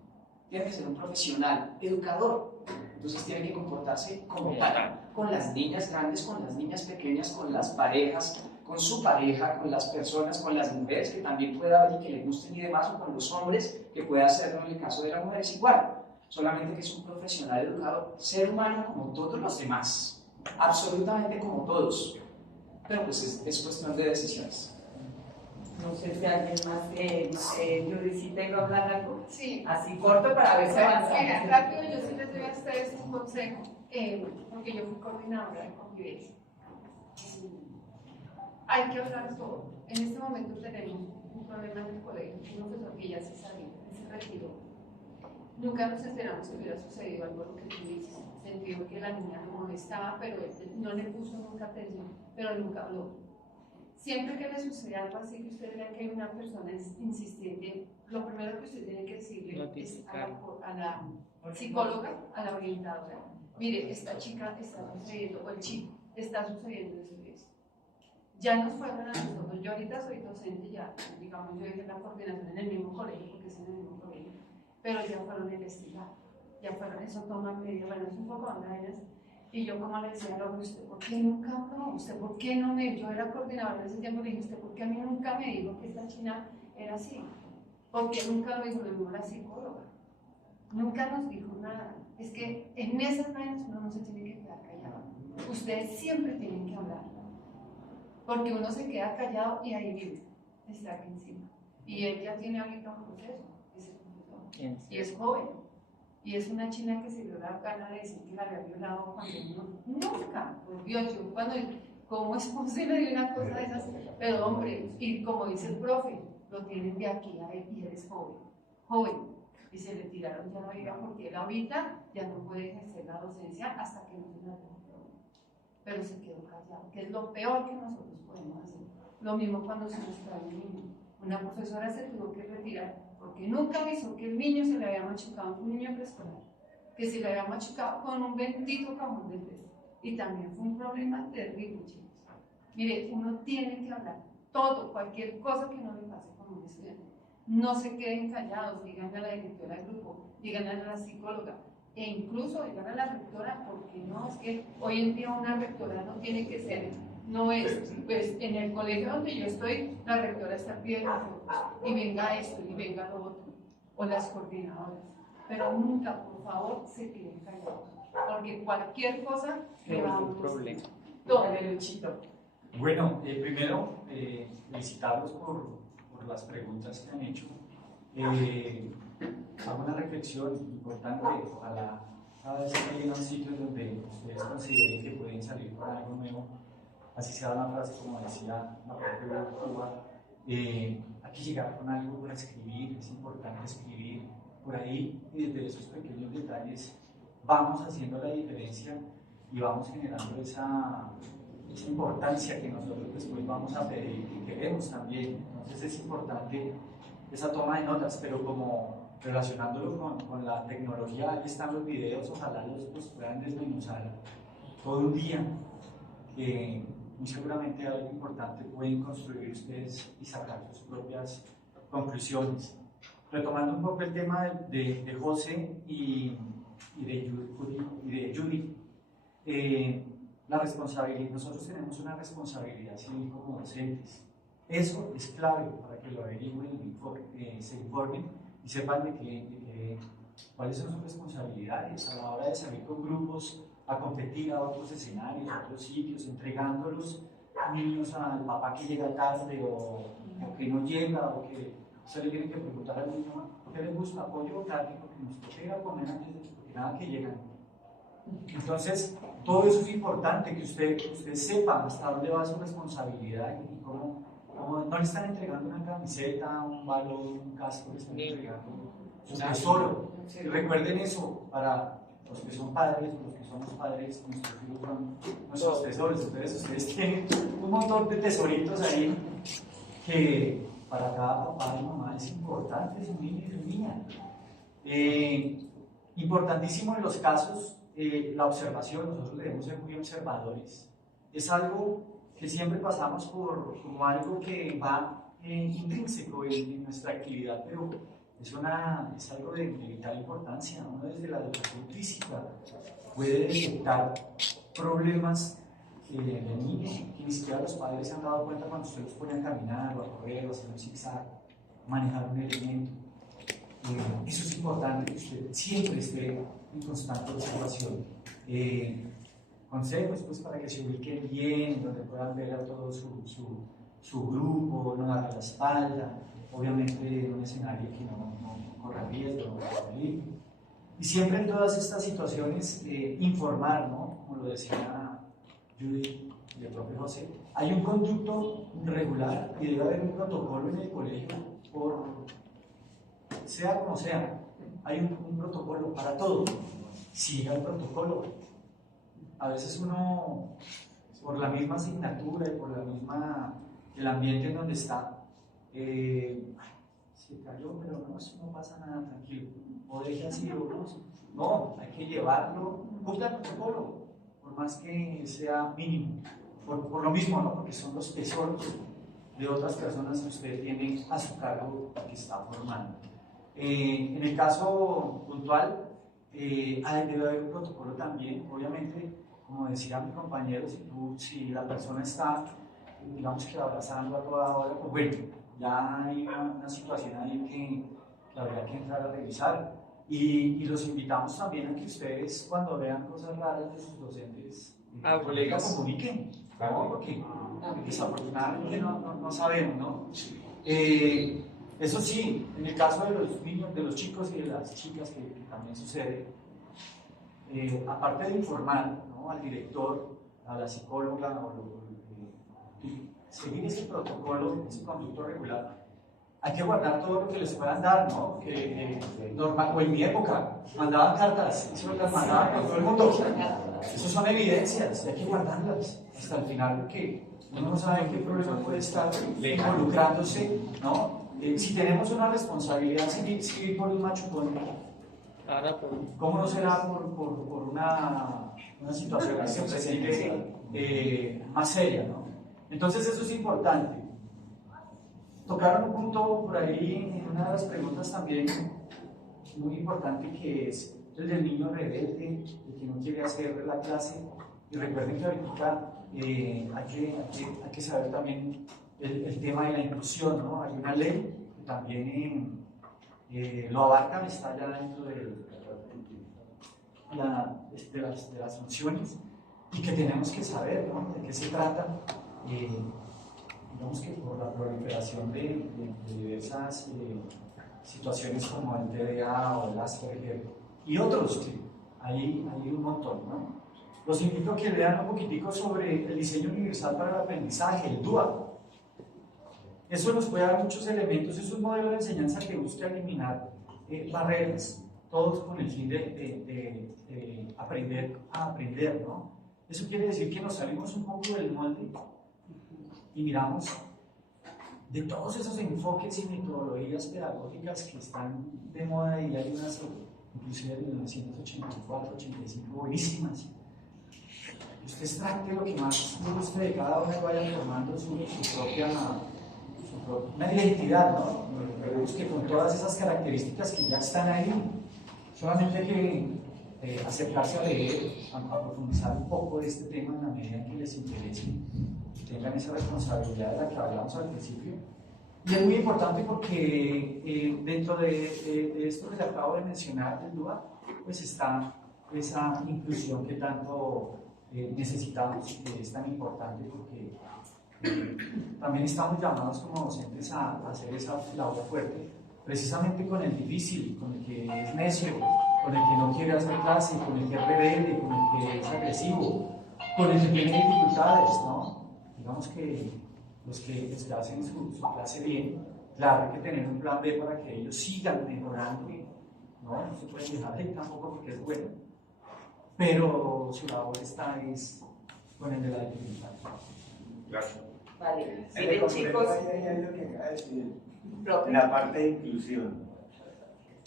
Tiene que ser un profesional, educador. Entonces tiene que comportarse como tal, con las niñas grandes, con las niñas pequeñas, con las parejas, con su pareja, con las personas, con las mujeres que también pueda haber y que le gusten y demás, o con los hombres que pueda hacerlo. En el caso de la mujer es igual, solamente que es un profesional educador, ser humano como todos los demás, absolutamente como todos, pero pues es cuestión de decisiones. No sé si alguien más, Yuri, si tengo que hablar algo. Sí. Así corto para ver si avanzamos. Mira, rápido, yo sí les doy a ustedes un consejo, porque yo fui coordinadora de convivencia. Hay que hablar todo. En este momento tenemos un problema en el colegio, un profesor que ya se salió, se retiró. Nunca nos esperamos que hubiera sucedido algo lo que tú dices. Sentido que la niña lo molestaba, pero él no le puso nunca atención, pero nunca habló. Siempre que le sucede algo así, que usted vea que hay una persona insistente, lo primero que usted tiene que decirle es a la psicóloga, a la orientadora, mire, esta chica está sucediendo, o el chico, está sucediendo esto. Ya nos fueron a nosotros, yo ahorita soy docente ya, digamos, yo hice la coordinación en el mismo colegio, porque es en el mismo colegio, pero ya fueron a investigar, ya fueron, eso toma medio, bueno, es un poco de y yo como le decía, no, ¿usted por qué nunca habló? ¿Usted por qué no me...? Yo era coordinadora en ese tiempo, le dije, ¿usted por qué a mí nunca me dijo que esta china era así? porque nunca lo dijo la psicóloga, nunca nos dijo nada. Es que en esas vainas uno no se tiene que quedar callado, ustedes siempre tienen que hablar, porque uno se queda callado y ahí vive, está aquí encima. Y él ya tiene ahorita un proceso, y es joven, y es una china que se dio la gana de decir que la había violado cuando nunca, por Dios, yo cuando, ¿cómo es posible de una cosa de esas? Pero hombre, y como dice el profe, lo tienen de aquí a él y él es joven, y se le tiraron ya la vida porque él ahorita ya no puede ejercer la docencia hasta que no se la recupere, pero se quedó callado, que es lo peor que nosotros podemos hacer. Lo mismo cuando se nos trae un niño, una profesora se tuvo que retirar porque nunca avisó que el niño se le había machucado, un niño preescolar, que se le había machucado con un bendito cajón de peso, y también fue un problema terrible, chicos. Mire, uno tiene que hablar todo, cualquier cosa que no le pase con un estudiante. No se queden callados, díganle a la directora del grupo, díganle a la psicóloga, e incluso díganle a la rectora, porque no, es que hoy en día una rectora no tiene que ser, no es, pues en el colegio donde yo estoy, la rectora está al pie de nosotros, y venga esto, y venga lo otro, o las coordinadoras, pero nunca, por favor, se queden callados, porque cualquier cosa le va a un problema. Todo el Luchito. Bueno, primero, felicitarlos por las preguntas que han hecho. Hago una reflexión importante. Ojalá cada vez que lleguen a un sitio donde ustedes consideren que pueden salir con algo nuevo, así sea una frase como decía la propia Cuba, hay que llegar con algo para escribir, es importante escribir por ahí, y desde esos pequeños detalles vamos haciendo la diferencia y vamos generando esa importancia que nosotros después vamos a pedir y queremos también. Entonces es importante esa toma de notas, pero como relacionándolo con la tecnología, ahí están los videos, ojalá los puedan desmenuzar todo un día, que muy seguramente algo importante pueden construir ustedes y sacar sus propias conclusiones. Retomando un poco el tema de José y de Judy, la responsabilidad, nosotros tenemos una responsabilidad civil como docentes. Eso es clave para que lo averigüen, se informen y sepan cuáles son sus responsabilidades a la hora de salir con grupos a competir a otros escenarios, a otros sitios, entregándolos niños al papá que llega tarde o que no llega, o que se le tiene que preguntar al niño qué le gusta, apoyo o carne, porque nos toca poner antes de porque nada que llegan. Entonces, todo eso es importante, que usted sepa hasta dónde va su responsabilidad y cómo no le están entregando una camiseta, un balón, un casco, le están entregando un tesoro. Y recuerden eso, para los que son padres, los que somos padres, nuestros hijos son nuestros tesoros. Entonces, ustedes tienen un montón de tesoritos ahí que para cada papá y mamá es importante, su niño y su niña. Importantísimo en los casos. La observación, nosotros debemos ser muy observadores. Es algo que siempre pasamos como algo que va intrínseco en nuestra actividad, pero es algo de vital importancia. Uno desde la educación física puede detectar problemas de niños que ni siquiera los padres se han dado cuenta cuando usted los pone a caminar o a correr o a hacer un zigzag, manejar un elemento. Eso es importante, que usted siempre esté en constante observación. Consejos pues, para que se ubiquen bien, donde puedan ver a todo su grupo, no darle la espalda, obviamente en un escenario que no corra riesgo, no corra peligro. Y siempre en todas estas situaciones informar, ¿no? Como lo decía Judy y el propio José, hay un conducto regular y debe haber un protocolo en el colegio sea como sea, hay un protocolo para todo. Siga el protocolo. A veces uno, por la misma asignatura y por el ambiente en donde está, se cayó, pero no, eso no pasa nada, tranquilo. O deje así, no, hay que llevarlo, cumpla el protocolo, por más que sea mínimo. Por lo mismo, ¿no? Porque son los tesoros de otras personas que usted tiene a su cargo que está formando. En el caso puntual, debe haber un protocolo también, obviamente, como decía mi compañero, si la persona está, digamos que abrazando a toda hora, pues bueno, ya hay una situación ahí que habría que entrar a revisar. Y los invitamos también a que ustedes, cuando vean cosas raras de sus docentes, colegas, comuniquen, ¿no? Porque desafortunadamente no sabemos, ¿no? Eso sí, en el caso de los niños, de los chicos y de las chicas, que también sucede, aparte de informar, ¿no?, al director, a la psicóloga, seguir ese protocolo, ese conducto regular, hay que guardar todo lo que les puedan dar, ¿no? Normal, o en mi época, mandaban cartas, eso las mandaban con todo el mundo. Esas son evidencias, hay que guardarlas hasta el final, porque uno no sabe en qué problema puede estar involucrándose, ¿no? Si tenemos una responsabilidad civil por un machucón, ¿cómo no será por una situación que se presente más seria, ¿no? Entonces eso es importante. Tocaron un punto por ahí en una de las preguntas también muy importante, que es el del niño rebelde, el que no quiere hacer la clase. Y recuerden que ahorita hay que saber también el tema de la inclusión, ¿no? Hay una ley que también lo abarca, está ya dentro de las funciones, y que tenemos que saber, ¿no?, de qué se trata. Digamos que por la proliferación de diversas situaciones como el TDA o el Asperger y otros, que hay un montón, ¿no? Los invito a que lean un poquitico sobre el diseño universal para el aprendizaje, el DUA. Eso nos puede dar muchos elementos, es un modelo de enseñanza que busca eliminar barreras, todos con el fin de aprender a aprender, ¿no? Eso quiere decir que nos salimos un poco del molde y miramos de todos esos enfoques y metodologías pedagógicas que están de moda, y hay unas, inclusive de 1984, 85, buenísimas. Usted extracte lo que más le guste de cada uno y vaya formando su propia una identidad, ¿no? Pero es que con todas esas características que ya están ahí, solamente hay que acercarse a leer, a profundizar un poco de este tema en la medida en que les interese, tengan esa responsabilidad de la que hablamos al principio. Y es muy importante porque dentro de esto que le acabo de mencionar del DUA, pues está esa inclusión que tanto necesitamos y que es tan importante, porque también estamos llamados como docentes a hacer esa labor fuerte, precisamente con el difícil, con el que es necio, con el que no quiere hacer clase, con el que es rebelde, con el que es agresivo, con el que tiene dificultades, ¿no? Digamos que los que hacen su clase bien, claro, hay que tener un plan B para que ellos sigan mejorando, no se pueden dejar de ir tampoco porque es bueno, pero su labor está es con el de la dificultad. Gracias. Vale, miren, chicos, la parte de inclusión.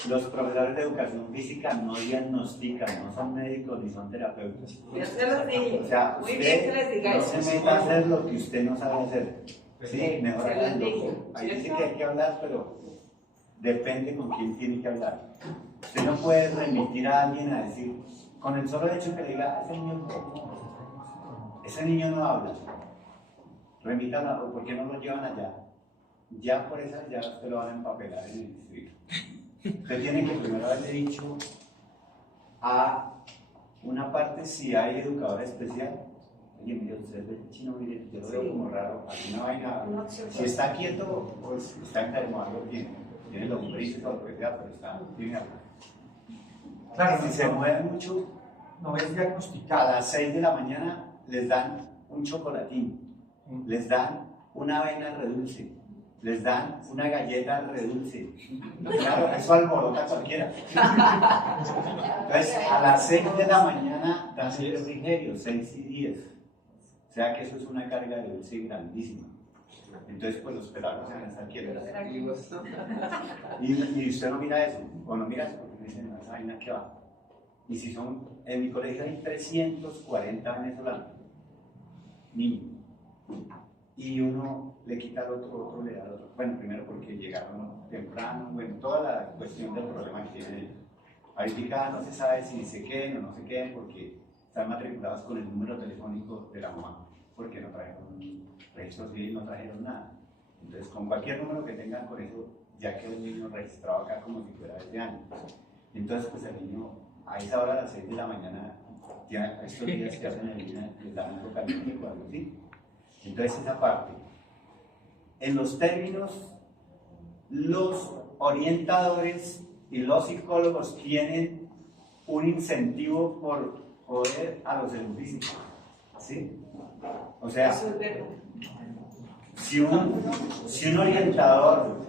Los profesores de educación física no diagnostican, no son médicos ni son terapeutas. Yo se los dije. O sea, muy bien que les diga no eso. se meta a hacer lo que usted no sabe hacer. Sí, mejor se los háganlo. dije. Ahí dice que hay que hablar, pero depende con quién tiene que hablar. Usted no puede remitir a alguien a decir, con el solo hecho que le diga, ese niño no habla. Remítalo, ¿por qué no lo llevan allá? Ya por esas ya usted lo van a empapelar en el distrito. Usted tiene que primero haberle dicho a una parte si hay educador especial. Oye, mire, usted ve el chino, mire, yo lo veo como raro, aquí no hay nada. Si está quieto, pues está enfermo, algo tiene lombrices o lo que sea, pero tiene algo. Claro, si se mueve mucho, no es diagnosticado. A las 6 de la mañana les dan un chocolatín, les dan una avena redulce, les dan una galleta redulce. Claro, eso alborota a cualquiera. Entonces, a las 6 de la mañana dan el refrigerio, 6 y 10. O sea que eso es una carga de dulce grandísima. Entonces, pues los pedagogos se van a estar quietos. Y usted no mira eso, o no mira eso, porque dicen, no, esa vaina que va. Y si son, en mi colegio hay 340 venezolanos, niños. Y uno le quita al otro le da al otro. Bueno, primero porque llegaron temprano, bueno, toda la cuestión del problema que tienen ellos. Ahorita no se sabe si se queden o no se queden porque están matriculados con el número telefónico de la mamá, porque no trajeron registro civil, no trajeron nada. Entonces, con cualquier número que tengan, con eso ya quedó el niño registrado acá como si fuera de año. Entonces, pues el niño a esa hora, a las 6 de la mañana, ya estos días que hacen el niño les dan algo caliente o algo así. Entonces, esa parte. En los términos, los orientadores y los psicólogos tienen un incentivo por joder a los educistas, ¿sí? O sea, si un orientador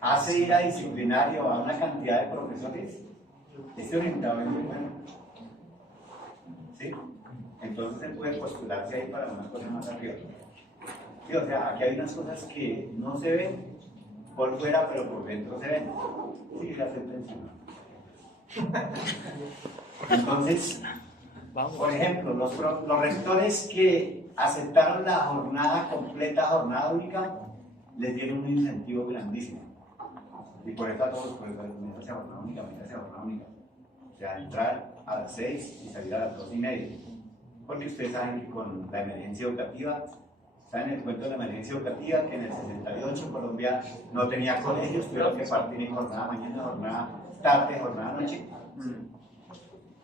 hace ir a disciplinario a una cantidad de profesores, este orientador es muy bueno, ¿sí? Entonces él puede postularse ahí para una cosa más arriba. Sí, o sea, aquí hay unas cosas que no se ven por fuera, pero por dentro se ven. Sí, la sentencia. Entonces, por ejemplo, los rectores que aceptaron la jornada completa, jornada única, les dieron un incentivo grandísimo. Y por eso a todos los profesores, métase a jornada única, métase a jornada única. O sea, entrar a las 6 y salir a las 2:30. Porque ustedes saben que con la emergencia educativa, ¿saben el cuento de la emergencia educativa? Que en el 68 Colombia no tenía colegios, tuvieron que partir en jornada mañana, jornada tarde, jornada noche.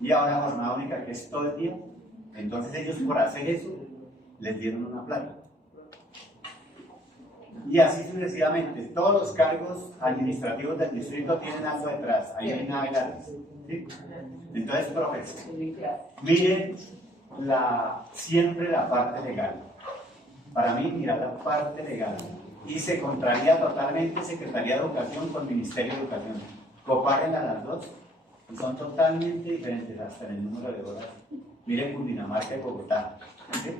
Y ahora jornada única, que es todo el día. Entonces ellos por hacer eso, les dieron una plata. Y así sucesivamente, todos los cargos administrativos del distrito tienen algo detrás, ahí hay nada gratis, ¿sí? Entonces, profesor, miren siempre la parte legal. Para mí, mirar la parte legal. Y se contraría totalmente Secretaría de Educación con Ministerio de Educación. Comparen a las dos y son totalmente diferentes hasta en el número de horas. Miren Cundinamarca y Bogotá. ¿Sí?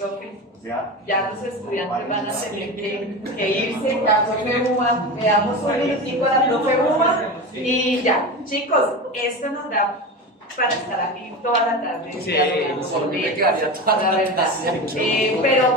O sea, ya los estudiantes van a tener que irse, ya profe Uva, le damos un minutico a la profe Uva y ya, chicos, esto nos da para estar aquí toda la tarde, Sí, me quedaría toda la verdad, pero